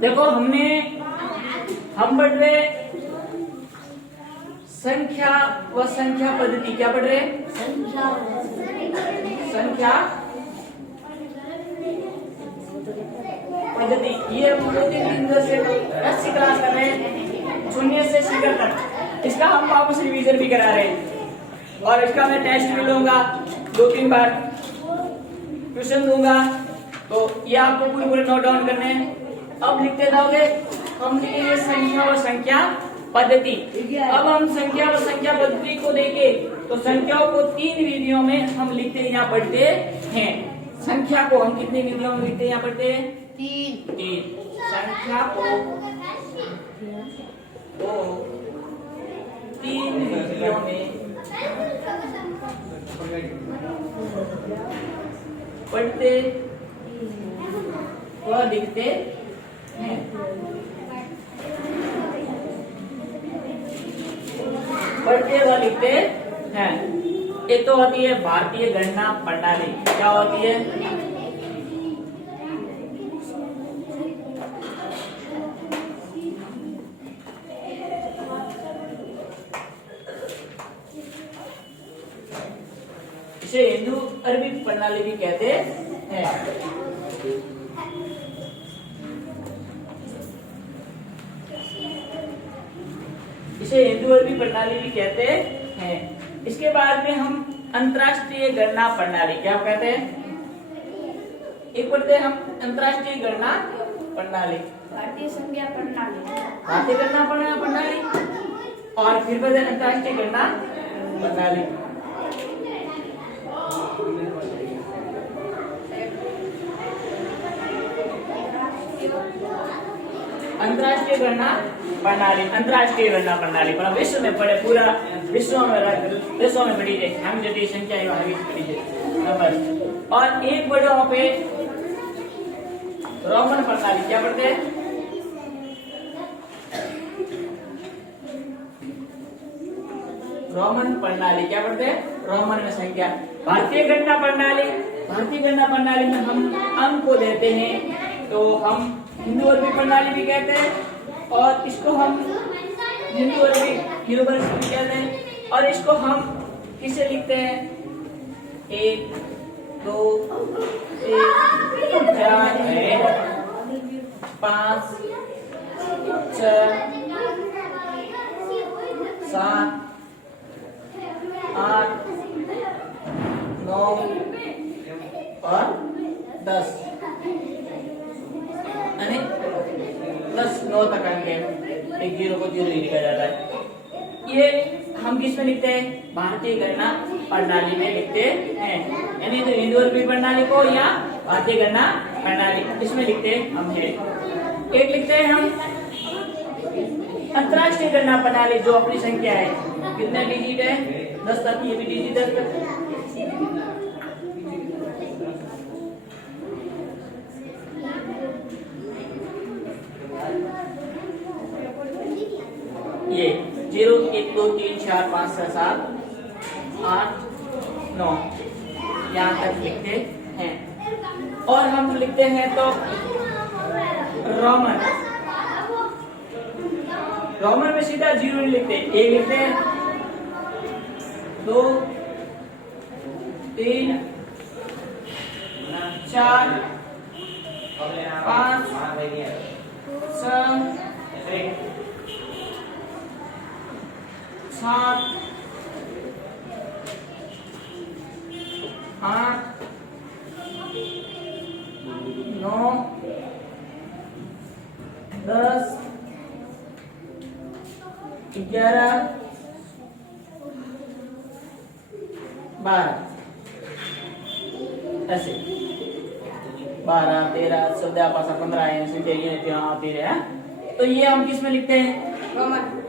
देखो हम पढ़ रहे संख्या व संख्या पद्धति। क्या पढ़ रहे? संख्या पद्धति। ये हम 2-3 से 10 की क्लास कर रहे हैं, 0 से शिखर तक। इसका हम वापस रिवीजन भी करा रहे हैं और इसका मैं टेस्ट भी लूंगा 2-3 बार, ट्यूशन दूंगा। तो ये आपको पूरे नोट डाउन करने हैं। अब लिखते जाओगे, हम लिखेंगे संख्या और संख्या पद्धति। अब हम संख्या और संख्या पद्धति को देखें तो संख्याओं को 3 विधियों में हम लिखते यहाँ पढ़ते हैं। संख्या को हम कितनी विधियों में लिखते यहाँ पढ़ते हैं? 3। संख्या को 3 विधियों में पढ़ते व लिखते हैं। पढ़ते व लिखते हैं। एक तो होती है भारतीय गणना प्रणाली। क्या होती है? इसे हिंदू अरबी प्रणाली भी कहते हैं। इसे हिंदू अरबी प्रणाली भी कहते हैं। इसके बाद में हम अंतर्राष्ट्रीय गणना प्रणाली। क्या कहते हैं? एक पढ़ते हैं हम अंतर्राष्ट्रीय गणना प्रणाली, भारतीय संख्या प्रणाली, भारतीय गणना प्रणाली, और फिर पढ़ते हैं अंतर्राष्ट्रीय गणना प्रणाली। अंतर्राष्ट्रीय गणना प्रणाली, अंतर्राष्ट्रीय गणना प्रणाली पर विश्व में पड़े, पूरा विश्व में पड़ी है। हम जो संख्या है वहां पड़ी है नंबर। और एक बड़े वहां पे रोमन प्रणाली। क्या पढ़ते हैं? रोमन प्रणाली। क्या पढ़ते हैं? रोमन में संख्या। भारतीय गणना प्रणाली, भारतीय गणना प्रणाली में हम अंक को देते हैं, तो हम हिंदू अरबी प्रणाली भी कहते हैं, और इसको हम हिंदू अरबी यूनिवर्सिटी भी कहते हैं। और इसको हम किसे लिखते हैं? 1 2 3 4 5 6 7 8 9 और 10, यानी 10 9 तक अंक है। एक 0 को 0 ही लिखा जाता है। ये हम किस में लिखते हैं? भारतीय गणना प्रणाली में लिखते हैं। यानी तो हिंदू अरबी प्रणाली को या भारतीय गणना प्रणाली इसमें लिखते हैं हम है। एक लिखते हैं हम अंतर्राष्ट्रीय गणना प्रणाली, जो अपनी संख्या है। कितने डिजिट है? 10 तक। ये भी डिजिट 10 तक। 4 5 6 7 8 9 यहाँ तक लिखते हैं। और हम लिखते हैं तो रोमन में सीधा 0 नहीं लिखते, 1 लिखते हैं, 2 3 4 5 6 7 8 9 10 11 12 ऐसे 12 13 14 15 ऐसे चाहिए आते रहे। तो ये हम किस में लिखते हैं?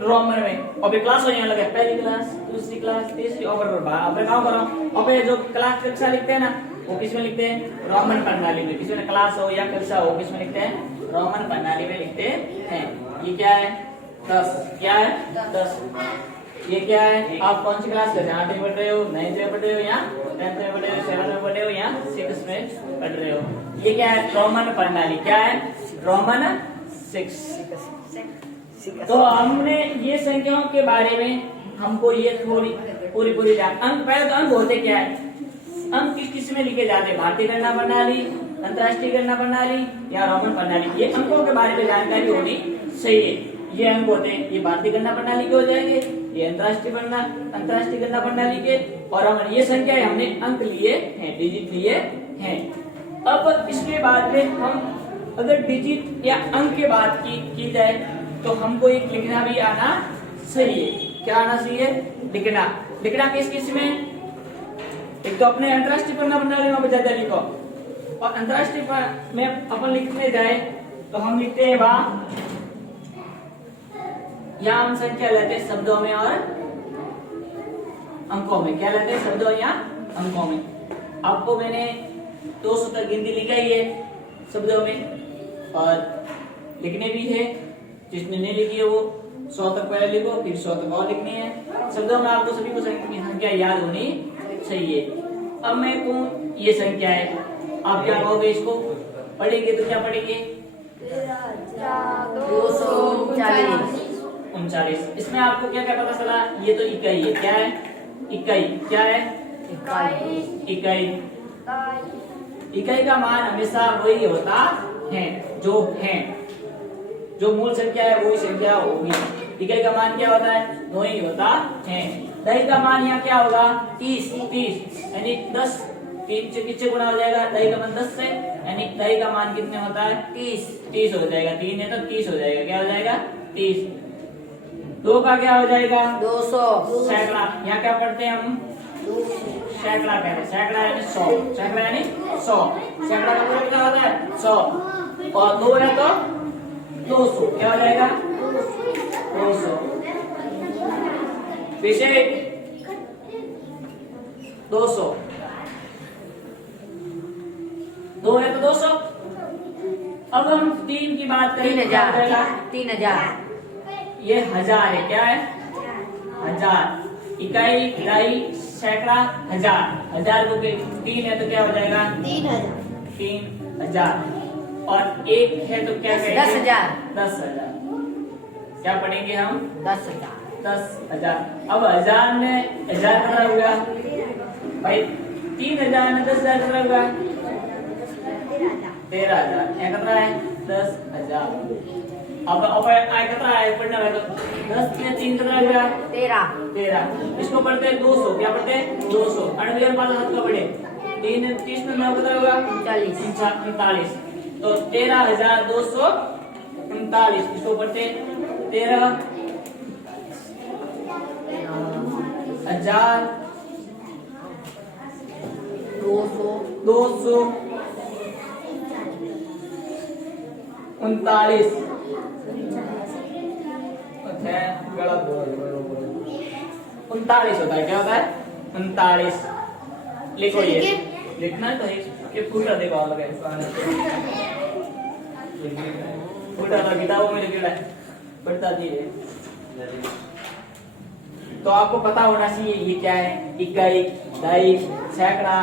रोमन में। अब क्लास हो लगे, पहली क्लास, दूसरी क्लास, तीसरी, और अब काम करो। अब ये जो क्लास कक्षा लिखते हैं ना, वो किस में लिखते हैं? रोमन प्रणाली में। किसी में क्लास हो या कक्षा हो, किस में लिखते हैं? रोमन प्रणाली में लिखते हैं। ये क्या है? 10। क्या है? 10। ये क्या है? आप कौन सी क्लास कर रहे हैं? 8वीं पढ़ रहे हो, 9वीं में पढ़ रहे हो, या 10th में पढ़ रहे हो, 7th में पढ़ रहे हो, या 6th में पढ़ रहे हो? ये क्या है? रोमन प्रणाली। क्या है? रोमन 6। तो हमने ये संख्याओं के बारे में हमको ये थोड़ी पूरी अंक, पहले तो अंक होते क्या है? अंक किस किस में लिखे जाते हैं? भारतीय गणना प्रणाली, अंतरराष्ट्रीय गणना प्रणाली या रोमन प्रणाली। ये अंकों के बारे में जानकारी होनी चाहिए। ये अंक होते हैं, ये भारतीय गणना प्रणाली के हो जाएंगे, ये अंतरराष्ट्रीय गणना प्रणाली के, और रोमन। ये संख्या हमने अंक लिए हैं, डिजिट लिए हैं। अब इसके बाद में हम अगर डिजिट या अंक के बात की जाए तो हमको एक लिखना भी आना चाहिए। क्या आना चाहिए? लिखना किस किस में? एक तो अपने अंतरराष्ट्रीय गणना प्रणाली में ज्यादा लिखो, और अंतरराष्ट्रीय में अपन लिखने जाए तो हम लिखते हैं यहाँ हम संख्या लेते हैं शब्दों में और अंकों में। क्या लेते हैं? शब्दों या अंकों में। आपको मैंने 200 तक गिनती लिखाई है शब्दों में, और लिखने भी है। जिसने नहीं लिखी है वो 100 तक पहले लिखो, फिर 100 तक और लिखनी है। शब्दों में आपको सभी को संख्या याद होनी चाहिए। अब मैं कहूँ ये संख्या है, आप क्या कहोगे? इसको पढ़ेंगे तो क्या पढ़ेंगे? 239। इसमें आपको क्या क्या पता चला? ये तो इकाई है। क्या है? इकाई। क्या है? इकाई। इकाई का मान हमेशा वही होता है जो मूल संख्या है, वही संख्या होगी। इकाई का मान क्या होता है? 2 ही होता है। दही का मान यहाँ क्या होगा? 30 यानी 10। 3 से किससे गुणा हो जाएगा? दही का मान 10 से, यानी दही का मान कितने होता है? 30 हो जाएगा। 3 है तो 30 हो जाएगा। क्या हो जाएगा? 30। 2 का क्या हो जाएगा? 200। सैकड़ा। यहाँ क्या पढ़ते हैं हम? सैकड़ा कहते हैं। सैकड़ा यानी 100। सैकड़ा यानी 100। सैकड़ा का पूरा कितना होता है? 100। और 2 है तो 200। क्या हो जाएगा? 200। पीछे 200। 2 है तो 200। अब हम 3 की बात करें। 3000। ये 1000 है। क्या है? 1000। इकाई, दहाई, सैकड़ा, 1000 को 3 है तो क्या हो जाएगा? 3000। और 1 है तो क्या कहेंगे? 10,000। क्या पढ़ेंगे हम? 10,000। अब 1000 में 1000 कितना होगा भाई? 3000 में 10,000 कितना होगा? 13,000। यहाँ कितना है? 10,000। अब कितना है पढ़ना है तो 10 में 3 कितना होगा? 13। इसको पढ़ते हैं 200। क्या पढ़ते हैं? 200। 8 का पढ़े 30 में 9 कितना होगा? 39। तो 13,239। इसको पढ़ते 13,000 239। गलत बोल 39 होता है। क्या होता है? 39। लिखो ये लिखना है तो ये फूटा देखो और लगे फूटा तो किताबों में लिखा है पढ़ता थी। तो आपको पता होना चाहिए ये क्या है। इकाई, दहाई, सैकड़ा,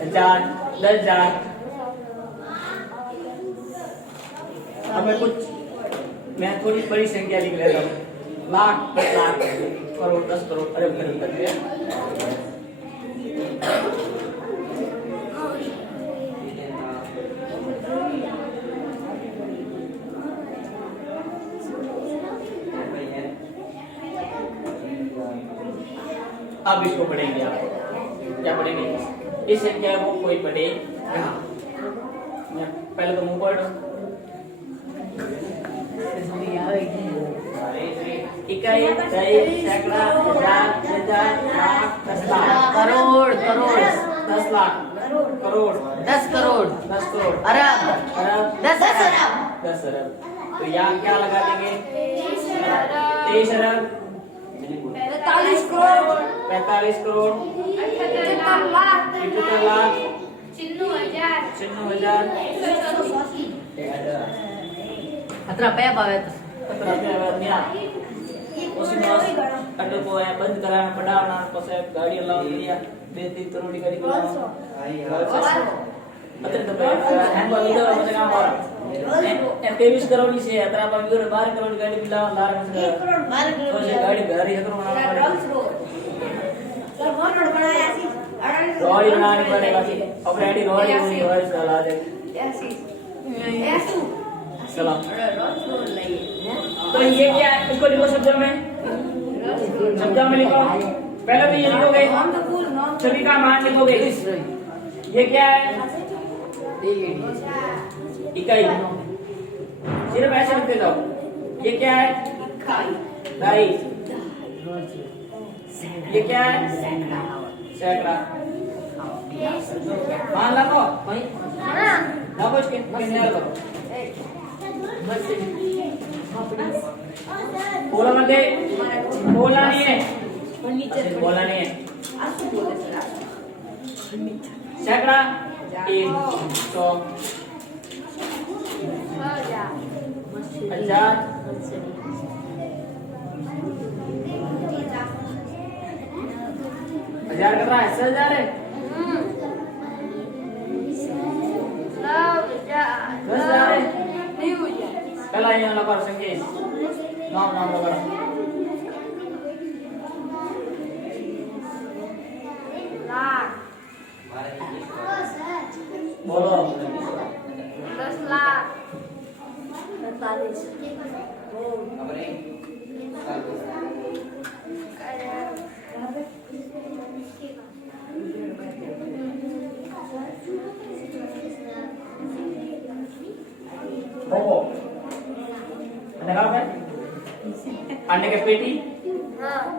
हजार, 10,000। अब मैं थोड़ी बड़ी संख्या लिख लेता हूँ। लाख, 10 लाख, करोड़, 10 करोड़, अरब तक है। अब इसको पढ़ेंगे आप। क्या पढ़ेंगे? इस संख्या को कोई पढ़ेगा। मैं पहले तो मुंह पढ़। इकाई, दहाई, सैकड़ा, हजार, 10,000, लाख, 10 लाख, करोड़ करोड़ 10 लाख, करोड़, 10 करोड़ 10 करोड़, अरब अरब, 10 अरब 10 अरब। तो यहाँ क्या लगा देंगे? 23 अरब, 45 करोड़ 45 करोड़, 75 लाख 75 लाख, 96,000 96,000, 17 पे पावे तो 17,000। अड्डे को है बंद कराना पड़ावना पसे गाड़ी लाव दिया 2-3 करोड़ की गाड़ी को अतर तो हम बाबू तो मजे काम हो रहा 23 करोड़ से 17 बाबू 12 करोड़ की गाड़ी मिला लार में 1 करोड़ 12 तो करोड़ ये गाड़ी घर ही करो ना रोड बनाने पड़ेगा कि ऑपरेटिंग रोड ही रोड चला दे चलो। तो ये क्या है? इसको लिखो शब्दों में लिखो। पहले तो ये लिखोगे सभी का मान लिखोगे। ये क्या है? इकाई, सिर्फ ऐसे लिखते जाओ। ये क्या है? दहाई। ये क्या है? सैकड़ा। मान लगो ना कुछ के लगो बोला मत दे, बोला नहीं है, बोला नहीं है। सैकड़ा 100, 1000, 1000 कर रहा है 10,000 है 10,000 है। पहला यहाँ लगा संकेत नाम लगा बोलो 10 lakh 45 Anda apa? Anda ke peti?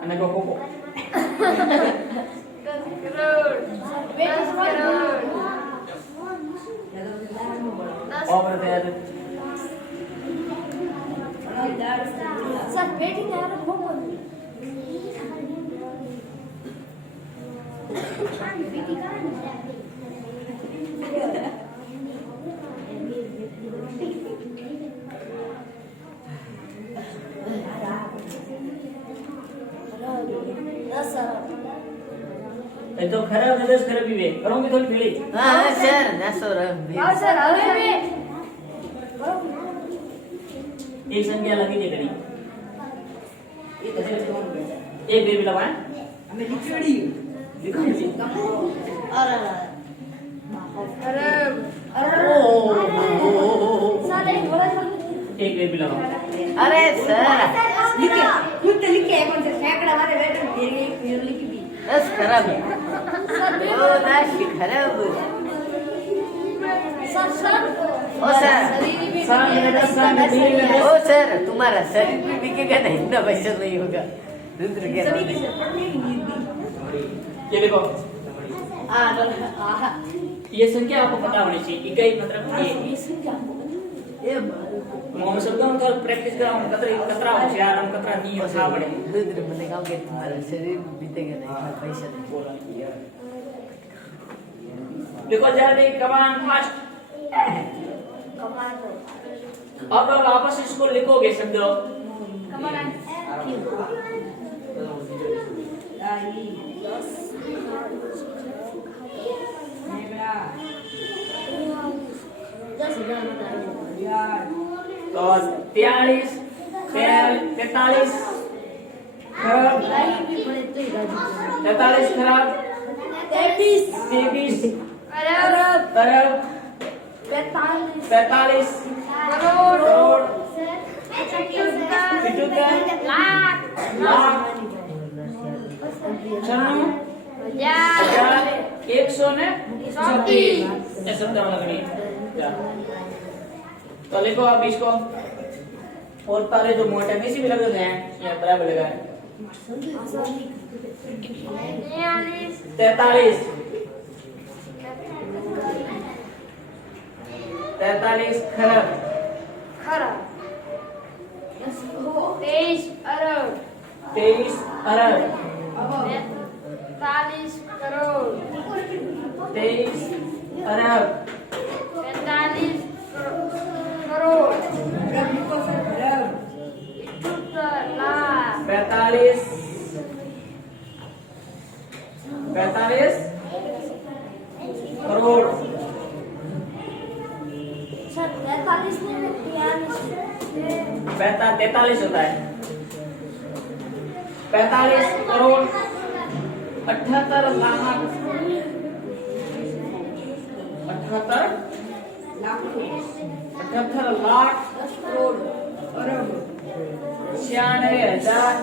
Anda ke koko? 10 crore 10 crore Oh berarti ada. Sir बेटी का यार वो बोल बेटी का तो खराब नजर खराब भी है करूंगी थोड़ी थोड़ी हां सर 10 अरब हां सर अरे एक संख्या लगी नहीं करी एक भी लगा हमें लिखड़ी लिखड़ी अरे सर एक बोला एक भी लगा अरे सर लिखे खुद लिखे कौन से सैकड़ा वाले बैठे फिर लिखी भी 10 खराब सर ओ 10 खराब सर सर ओ सर ओ सर तुम्हारा शरीर भी बिकेगा नहीं इतना पैसा नहीं होगा रुद्र के ये देखो ये संख्या आपको पता होनी चाहिए इकाई मतलब ये मोहम्मद शब्दों में थोड़ा प्रैक्टिस कराओ कतरा होशियार हम कतरा नहीं होता पड़े रुद्र मैंने कहा कि तुम्हारा शरीर भी बीतेगा नहीं इतना पैसा नहीं बोला देखो जरा कमान फास्ट अब आप वापस इसको लिखोगे शब्दों तो 43 43 खराब 43 खराब 33 अरब 45 करोड़ 75 लाख 136 ऐसा लगनी तो लिखो आप इसको और तारे जो मोटे में इसी भी लगे हैं ये बराबर लगा है 43 खरब 23 अरब 23 अरब 45 करोड़ 23 अरब 45 करोड़ 75 लाख 45 करोड़ 43 होता है 45 करोड़ 78 लाख 78 लाख 96,000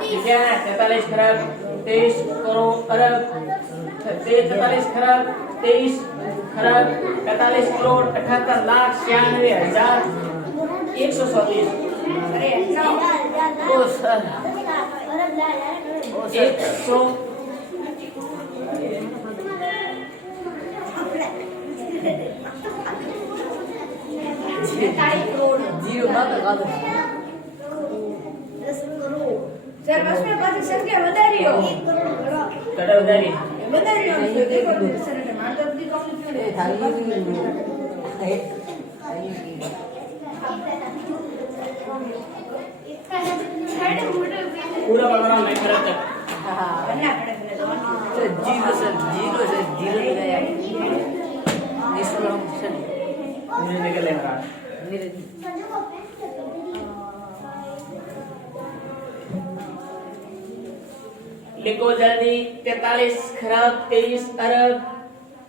ठीक है 43 खरब 23 करोड़ अरब 43 खरब 23 खरब 45 करोड़ 78 लाख 96,134 ओ सर 100 जीरो ना लगा दो सर बस में पास संख्या बता रही हो कटा उधारी बता रही हो देखो सर ने मान दो दी कॉपी क्यों ए थाली पूरा बना मैं खरब तक बनना पड़ेगा जीरो लगाया निस्लो सर मुझे निकल लेगा मेरे लिखो जल्दी 43 खरब 23 अरब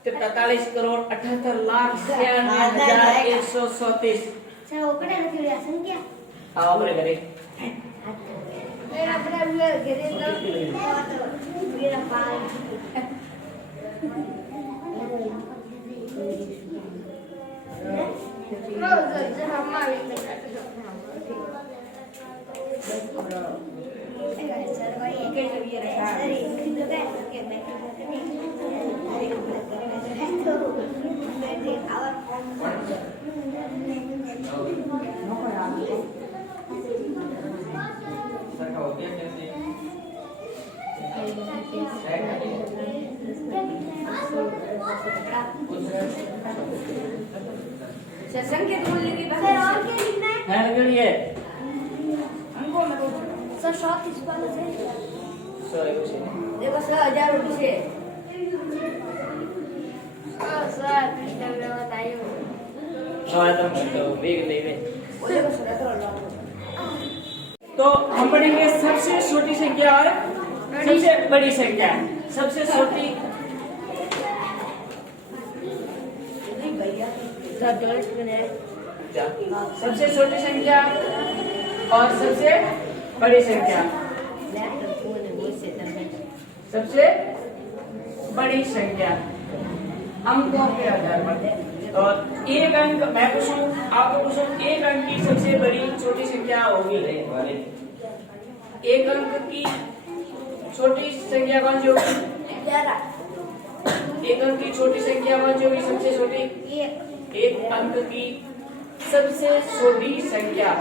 43 करोड़ 78 लाख 96,134 सर ओकड़े નથી રહ્યા સંખ્યા हाँ अपने करे આપણે ઘરે તો મેરા પાલ संख्या तो बोलने की बात है और क्या लिखना है है गणिए हमको मतलब सर 34 वाला है सॉरी कुछ देखो सर 1000 रुपए सर कृष्ण ने बताया हाँ तो वेग नहीं वे देखो सर तो हम पढ़ेंगे सबसे छोटी संख्या और सबसे बड़ी संख्या सबसे छोटी भैया सबसे छोटी संख्या और सबसे बड़ी संख्या सबसे बड़ी संख्या अंकों के आधार पर और एक अंक मैं पूछूं आपको पूछूं एक अंक की सबसे बड़ी छोटी संख्या होगी एक अंक की छोटी संख्या कौन सी होगी एक अंक की छोटी संख्या कौन सी होगी सबसे छोटी एक अंक की सबसे छोटी संख्या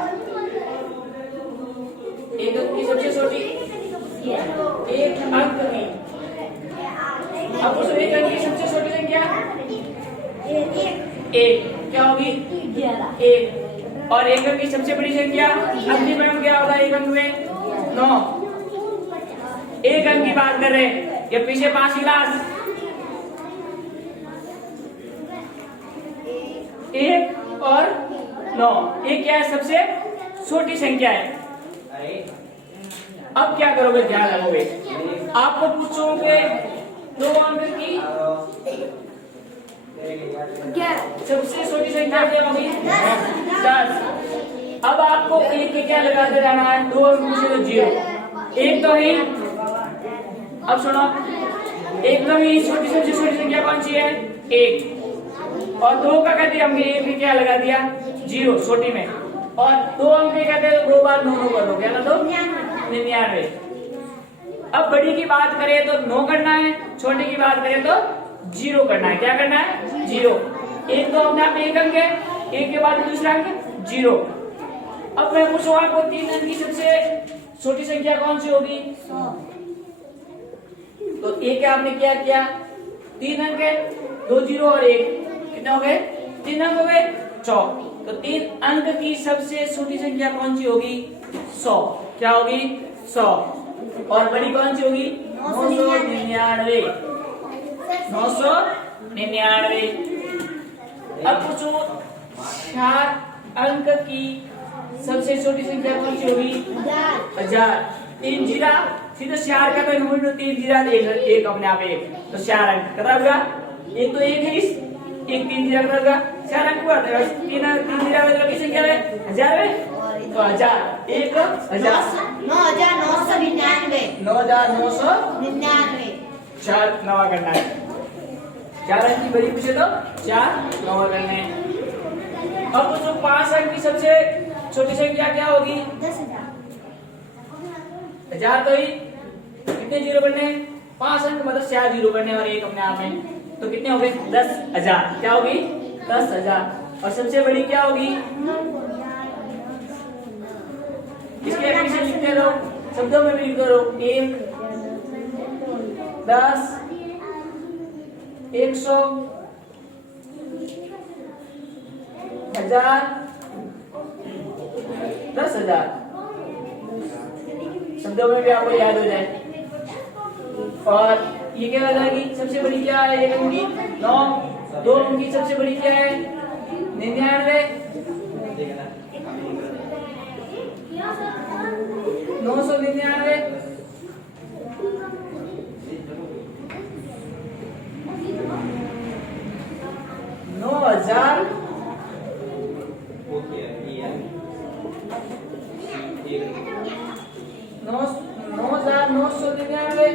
एक अंक की सबसे छोटी एक अंक की अब उस एक अंक की सबसे छोटी संख्या एक क्या होगी एक और एक अंक की सबसे बड़ी संख्या अगली मैडम क्या अंक में 9, एक अंक की बात कर रहे हैं, ये पीछे 5 गिलास, 1 और 9, ये क्या है? सबसे छोटी संख्या है। अब क्या करोगे? ध्यान रखोगे, आपको पूछोगे 2 अंक की 11 सबसे छोटी संख्या क्या होगी? 10। अब आपको एक के क्या लगाते जाना है? 2 अंक पूछे तो 0, एक तो ही। अब सुनो, एकदम ही छोटी सबसे छोटी संख्या कौन सी है? 1, और 2 का कहते हमने एक में क्या लगा दिया? 0 छोटी में, और 2 अंक के कहते हैं 2 बार 9 कर दो, क्या कर दो? 99। अब बड़ी की बात करें तो 9 करना है, छोटी की बात करें तो 0 करना है। क्या करना है? 0। एक तो अपने आप एक अंक है, एक के बाद दूसरा अंक 0। अब मैं पूछूं आपको 3 अंक की सबसे छोटी संख्या कौन सी होगी? 100। तो एक आपने क्या किया? 3 अंक है, 2 0 और 1, कितने हो गए? 3 अंक हो गए, 100। तो 3 अंक की सबसे छोटी संख्या कौन सी होगी? 100। क्या होगी? 100। और बड़ी कौन सी होगी? 999। 999। अब पूछो 4 अंक की सबसे छोटी संख्या कौन सी होगी? 1000। 3 जीरा सीधे 4 का तो नंबर 3 जीरा एक अपने आप एक, तो 4 अंक कितना होगा? एक तो एक है, इस एक 3 जीरा कितना होगा? 4 अंक हुआ। 3 जीरा मतलब की संख्या है 1000 है, तो 1000 एक 1000 9,999 9,999 4 नवा करना है। 4 अंक की बड़ी पूछे तो 4 नवा करने हैं। अब तो 5 अंक की सबसे छोटी संख्या क्या होगी? 1000 तो ही कितने जीरो करने हैं? 5 अंक मतलब 4 जीरो करने और एक अपने आप में, तो कितने हो गए? 10,000। क्या होगी? 10,000। और सबसे बड़ी क्या होगी? इसके पीछे लिखते रहो, शब्दों में भी लिखते रहो। 1, 10, 100, 1000, 10,000। शब्दों में भी आपको याद हो जाए। और ये क्या बताएगी? सबसे बड़ी क्या है? 1 अंक की 9, 2 अंक की सबसे बड़ी क्या है? 99। 999। 9,000। 9,999।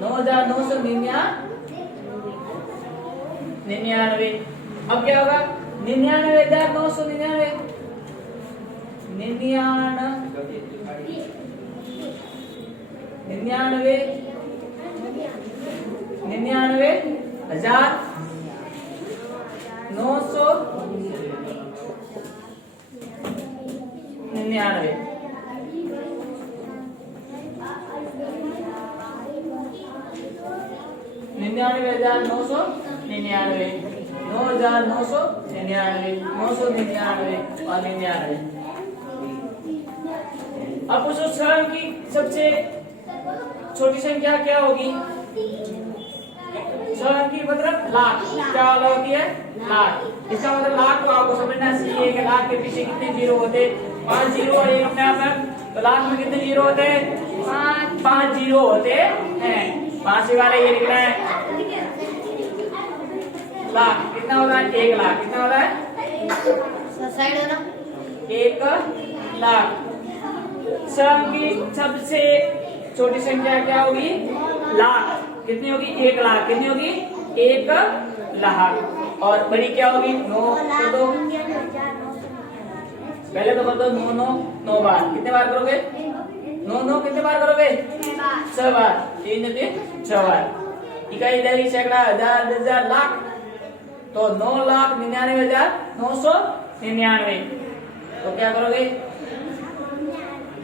9,999। अब क्या होगा? 99,999। 99,999। 99,999, 9,999, 999 और 99। अब पूछो 6 अंक की सबसे छोटी संख्या क्या होगी? 6 अंक की मतलब लाख। क्या वाला होती है? लाख। इसका मतलब लाख को आपको समझना चाहिए कि लाख के पीछे कितने जीरो होते? 5 जीरो और एक अपने आप है, तो लाख में कितने जीरो होते हैं? 5 जीरो होते हैं। 5 वाले ये लिखना है लाख। कितना होगा? 1 लाख। कितना होगा? 1 लाख। 6 अंक की सबसे छोटी संख्या क्या होगी? लाख। कितनी होगी? 1 लाख। कितनी होगी? 1 लाख। और बड़ी क्या होगी? 9। तो पहले तो बताओ 9 9 9 बार। कितने बार करोगे? 9 9 कितने बार करोगे? 6 बार। 3 3 6 बार। इकाई दरी सैकड़ा हजार 10,000 लाख, तो 9,99,999। तो क्या करोगे?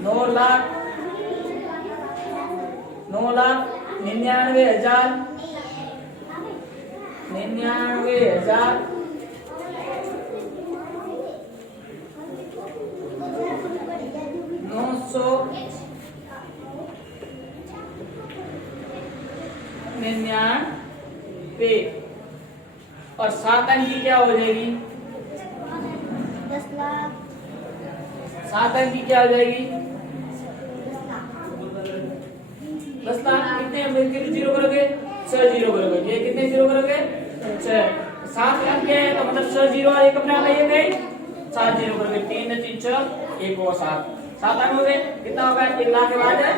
9,99,000 99,000 900 99 और 7 अंक की क्या हो जाएगी? 10 लाख 7 अंक की क्या हो जाएगी? 10 लाख। कितने मिलकर जीरो करोगे? 6 जीरो करोगे। ये कितने जीरो करोगे? 6। 7 अंक है तो मतलब 6 जीरो और एक अपने आप ये गए 7 जीरो करोगे। 3 3 6 1 और 7 7 अंक हो गए। कितना होगा? 1 लाख के बाद है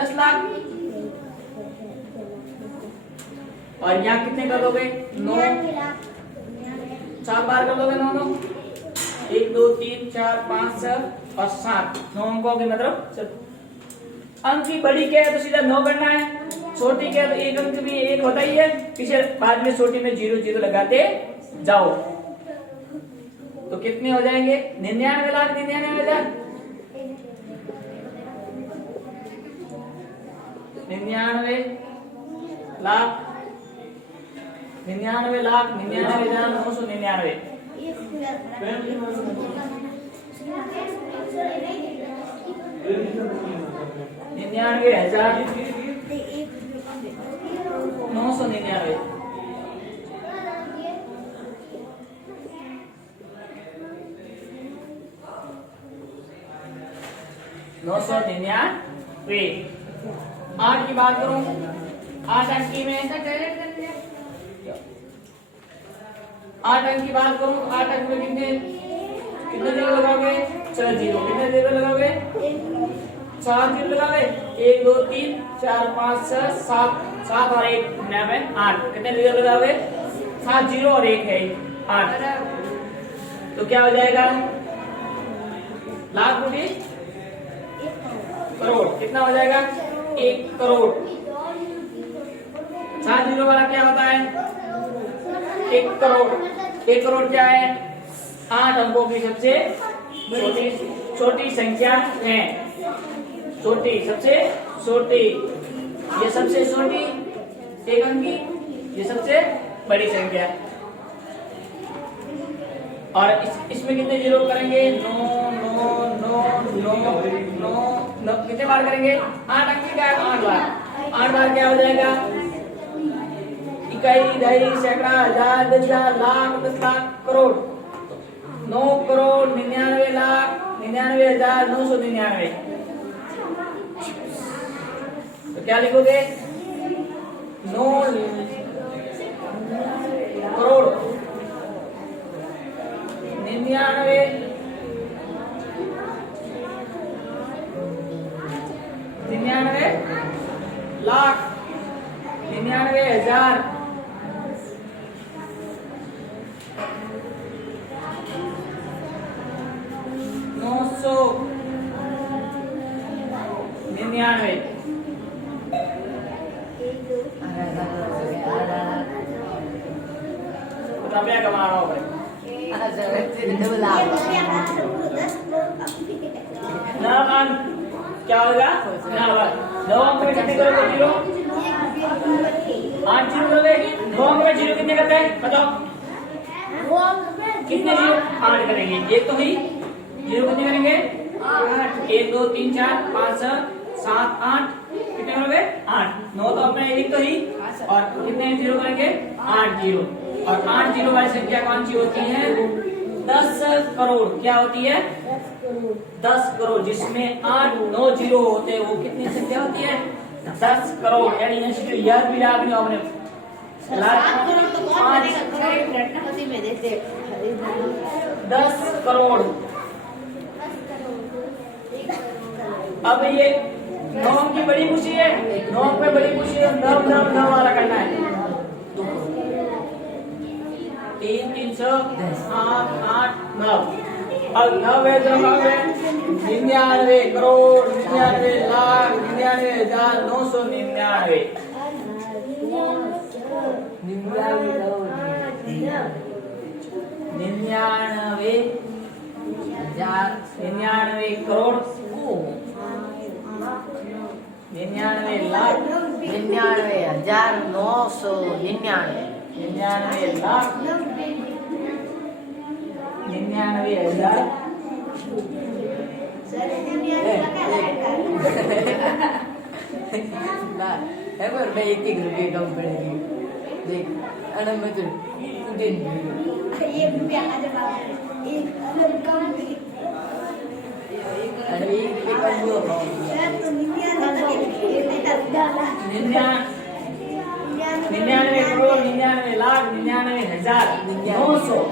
10 लाख। और यहाँ कितने कर दोगे? 9 4 बार कर दोगे। 9 9 1 2 3 4 5 6 और 7 9 अंकों के मतलब अंक की बड़ी क्या है तो सीधा 9 करना है, छोटी क्या है तो एक अंक भी 1 होता ही है, पीछे बाद में छोटी में 0 0 लगाते जाओ। तो कितने हो जाएंगे? 99,99,000 99,99,999 99,999 999। 8 की बात करूं, 8 अंक की में 8 अंक की बात करूं, 8 अंक में कितने कितने जीरो लगाओगे? 6 जीरो। कितने जीरो लगाओगे? 4 जीरो लगाओगे। 1 2 3 4 5 6 7 7 और 1 9 8। कितने जीरो लगाओगे? 7 जीरो और 1 है 8। तो क्या हो जाएगा? लाख कोटि करोड़। कितना हो जाएगा? 1 करोड़। 7 जीरो वाला क्या होता है? 1 करोड़। 1 करोड़ क्या है? 8 अंकों की सबसे छोटी संख्या है। छोटी, सबसे छोटी, ये सबसे छोटी 1 अंक की, ये सबसे बड़ी संख्या। और इसमें कितने जीरो करेंगे? 9 9 9 9 9 9 कितने बार करेंगे? 8 अंक की क्या है? 8 बार। 8 बार क्या हो जाएगा? इकाई, दहाई, सैकड़ा, हजार, 10,000, लाख, 10 लाख, करोड़। 9 करोड़ 99,99,999। तो क्या लिखोगे? 9 करोड़ 99 लाख 99,000 999। रुपया कमा रहा हूँ क्या होगा? 9 अंक में कितने करोगे? 0 8 जीरो करोगे। 9 अंक में 0 कितने करते हैं बताओ? कितने जीरो? 8 करेंगे। एक तो हुई जीरो कितने करेंगे? 1 2 3 4 5 6 7 8 कितने करोगे? 8 9 तो अपने एक तो ही और कितने जीरो करेंगे? 8 जीरो। और 8 जीरो वाली संख्या कौन सी होती है? 10 करोड़। क्या होती है? 10 करोड़। जिसमें 8 9 जीरो होते हैं वो कितनी संख्या होती है? 10 करोड़। यानी यह भी लाभ नहीं आपने 10 करोड़। अब ये 9 की बड़ी खुशी है, 9 पे बड़ी खुशी है, 9 9 9 वाला करना है। 3 3 7 8 9 और 9 99 करोड़ 99 लाख 99,999। 99 करोड़ 99 लाख 99,999 99,00,000 99,000 ना है पर मैं 1-1 रुपये कम पड़ेगी देख अरे मैं तो तुझे अरे 1 रुपये कम हुआ 99,99,00,000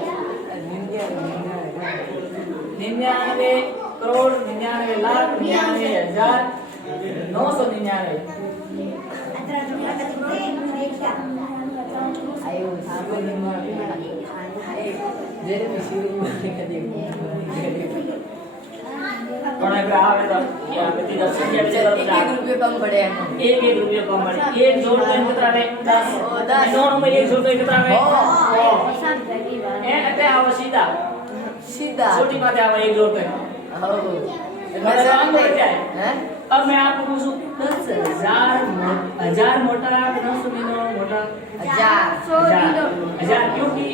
99,99,00,000 ayo aku ni mau jadi mesti rumah kita dia कौन है ग्राहक है तो क्या बेटी 10 संख्या बचे तो 1 रुपये कम पड़े एक रुपये कम पड़े एक जोड़ तो कितना है 10 दोनों में एक जोड़ तो कितना है ए अते आओ सीधा सीधा छोटी बात है आओ एक जोड़ पे हो मेरा नाम बोल क्या है हैं अब मैं आपको पूछूं 10,000 मोटा 999 मोटा 1000 क्योंकि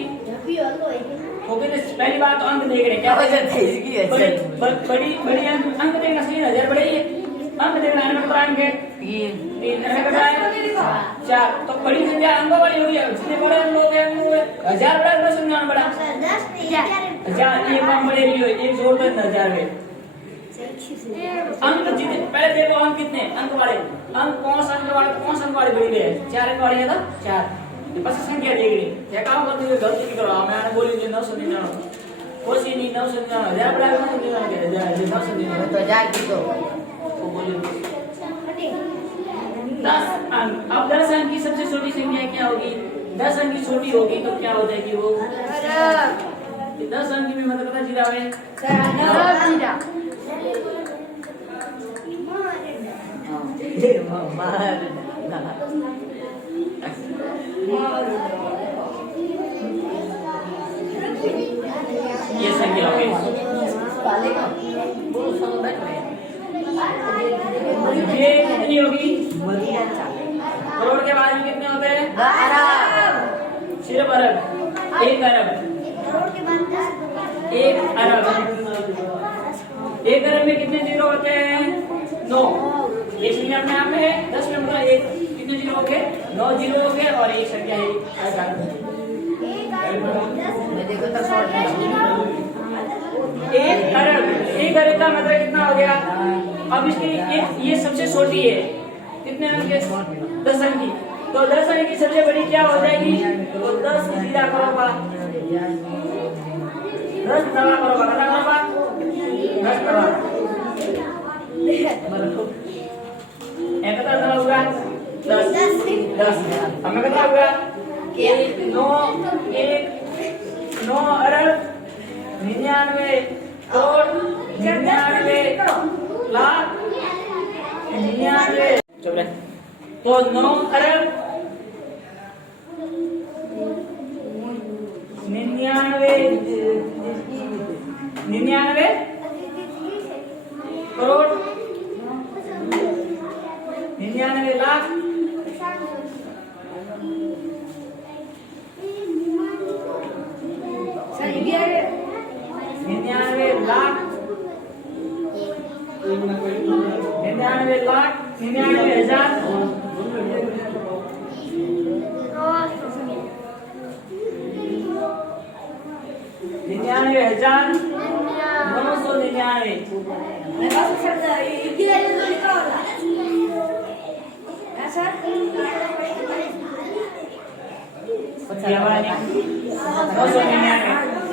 हो गए पहली बात तो अंक देख रहे हैं क्या वजह थे इसकी बड़ी बड़ी अंक देखना सही 1000 बड़े ही अंक देखना है कितना अंक है 3 अंक कितना है 4 तो बड़ी संख्या अंक वाली होगी जितने बड़े लोग हैं वो 1000 बड़ा 999 बड़ा 1000 एक कम बड़े भी हो एक जोड़ कर 1000 में अंक जितने पहले देखो अंक कितने अंक वाले अंक कौन सा अंक वाले बड़ी है 4 अंक वाले है ना 4 बस संख्या देख रही क्या काम करते हुए गलती की करो मैंने बोली 999 कोई नहीं 999 1000 बड़ा 999 तो जागी तो वो बोली 10 अंक अब 10 अंक की सबसे छोटी संख्या क्या होगी 10 अंक की छोटी होगी तो क्या हो जाएगी वो 10 अंक में मतलब कितना जीरा है ये संख्या होगी ये कितनी होगी करोड़ के बाद में कितने होते हैं सिर्फ अरब 1 अरब 1 अरब 1 अरब में कितने जीरो होते हैं 9 1 मिनट में आप है 10 मिनट में एक कितने जीरो हो गए 9 जीरो हो गए और एक संख्या है देखो तो 1 अरब का मतलब कितना हो गया अब इसकी ये सबसे छोटी है कितने अंक के 10 अंक की तो 10 अंक की सबसे बड़ी क्या हो जाएगी तो 10 जीरा करोगा 10 दवा करोगा कितना करोगा 10 दवा कितना दवा होगा 10 हमें कितना होगा 9 अरब 99 करोड़ 99 लाख 99 चुप रहे तो 9 अरब 99 करोड़ 99 लाख 99 लाख 99,00,000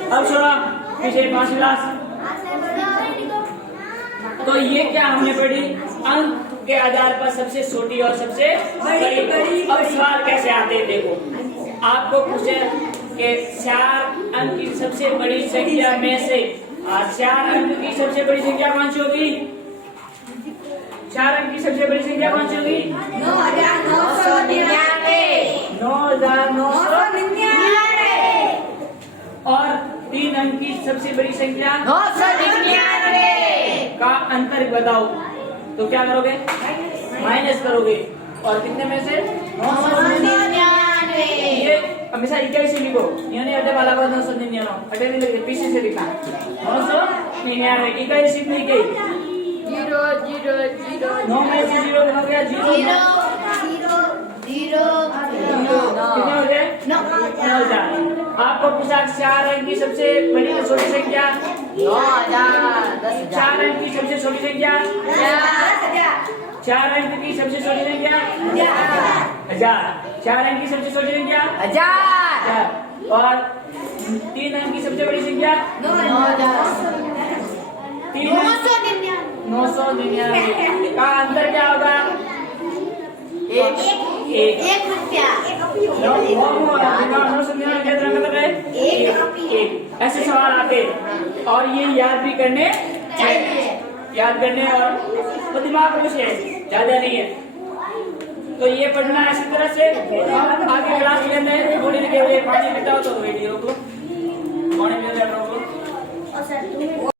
अब सुनो पीछे 5 क्लास तो ये क्या हमने पढ़ी अंक के आधार पर सबसे छोटी और सबसे बड़ी अब सवाल कैसे आते हैं देखो आपको पूछे कि 4 अंक की सबसे बड़ी संख्या में से 4 अंक की सबसे बड़ी संख्या कौन सी होगी 4 अंक की सबसे बड़ी संख्या कौन सी होगी 9,999 और 3 अंक की सबसे बड़ी संख्या 999 का अंतर बताओ तो क्या करोगे माइनस करोगे और कितने में से 999। ये हमेशा 21 से लिखो, यानी अटे वाला को 999 अटे नहीं लिखे, पीछे से लिखना 999। 21 कितनी गई? 0 0 0 9 में से 0 हो गया, 0 कितने हो गए? 9,000। आपको पूछा 4 अंक की सबसे बड़ी और छोटी संख्या, 9,000 4 अंक की सबसे छोटी संख्या, 4 अंक की सबसे छोटी संख्या 1000, 4 अंक की सबसे छोटी संख्या 1000 और 3 अंक की सबसे बड़ी संख्या 999 का अंतर क्या होगा? एक। 999 का मतलब है एक। ऐसे सवाल आते और ये याद भी करने चाहिए, याद करने और दिमाग में से ज्यादा नहीं है। तो ये पढ़ना इसी तरह से। आगे क्लास लेते हैं, थोड़ी देर के लिए पानी पीता हो तो वीडियो को पानी ले लो।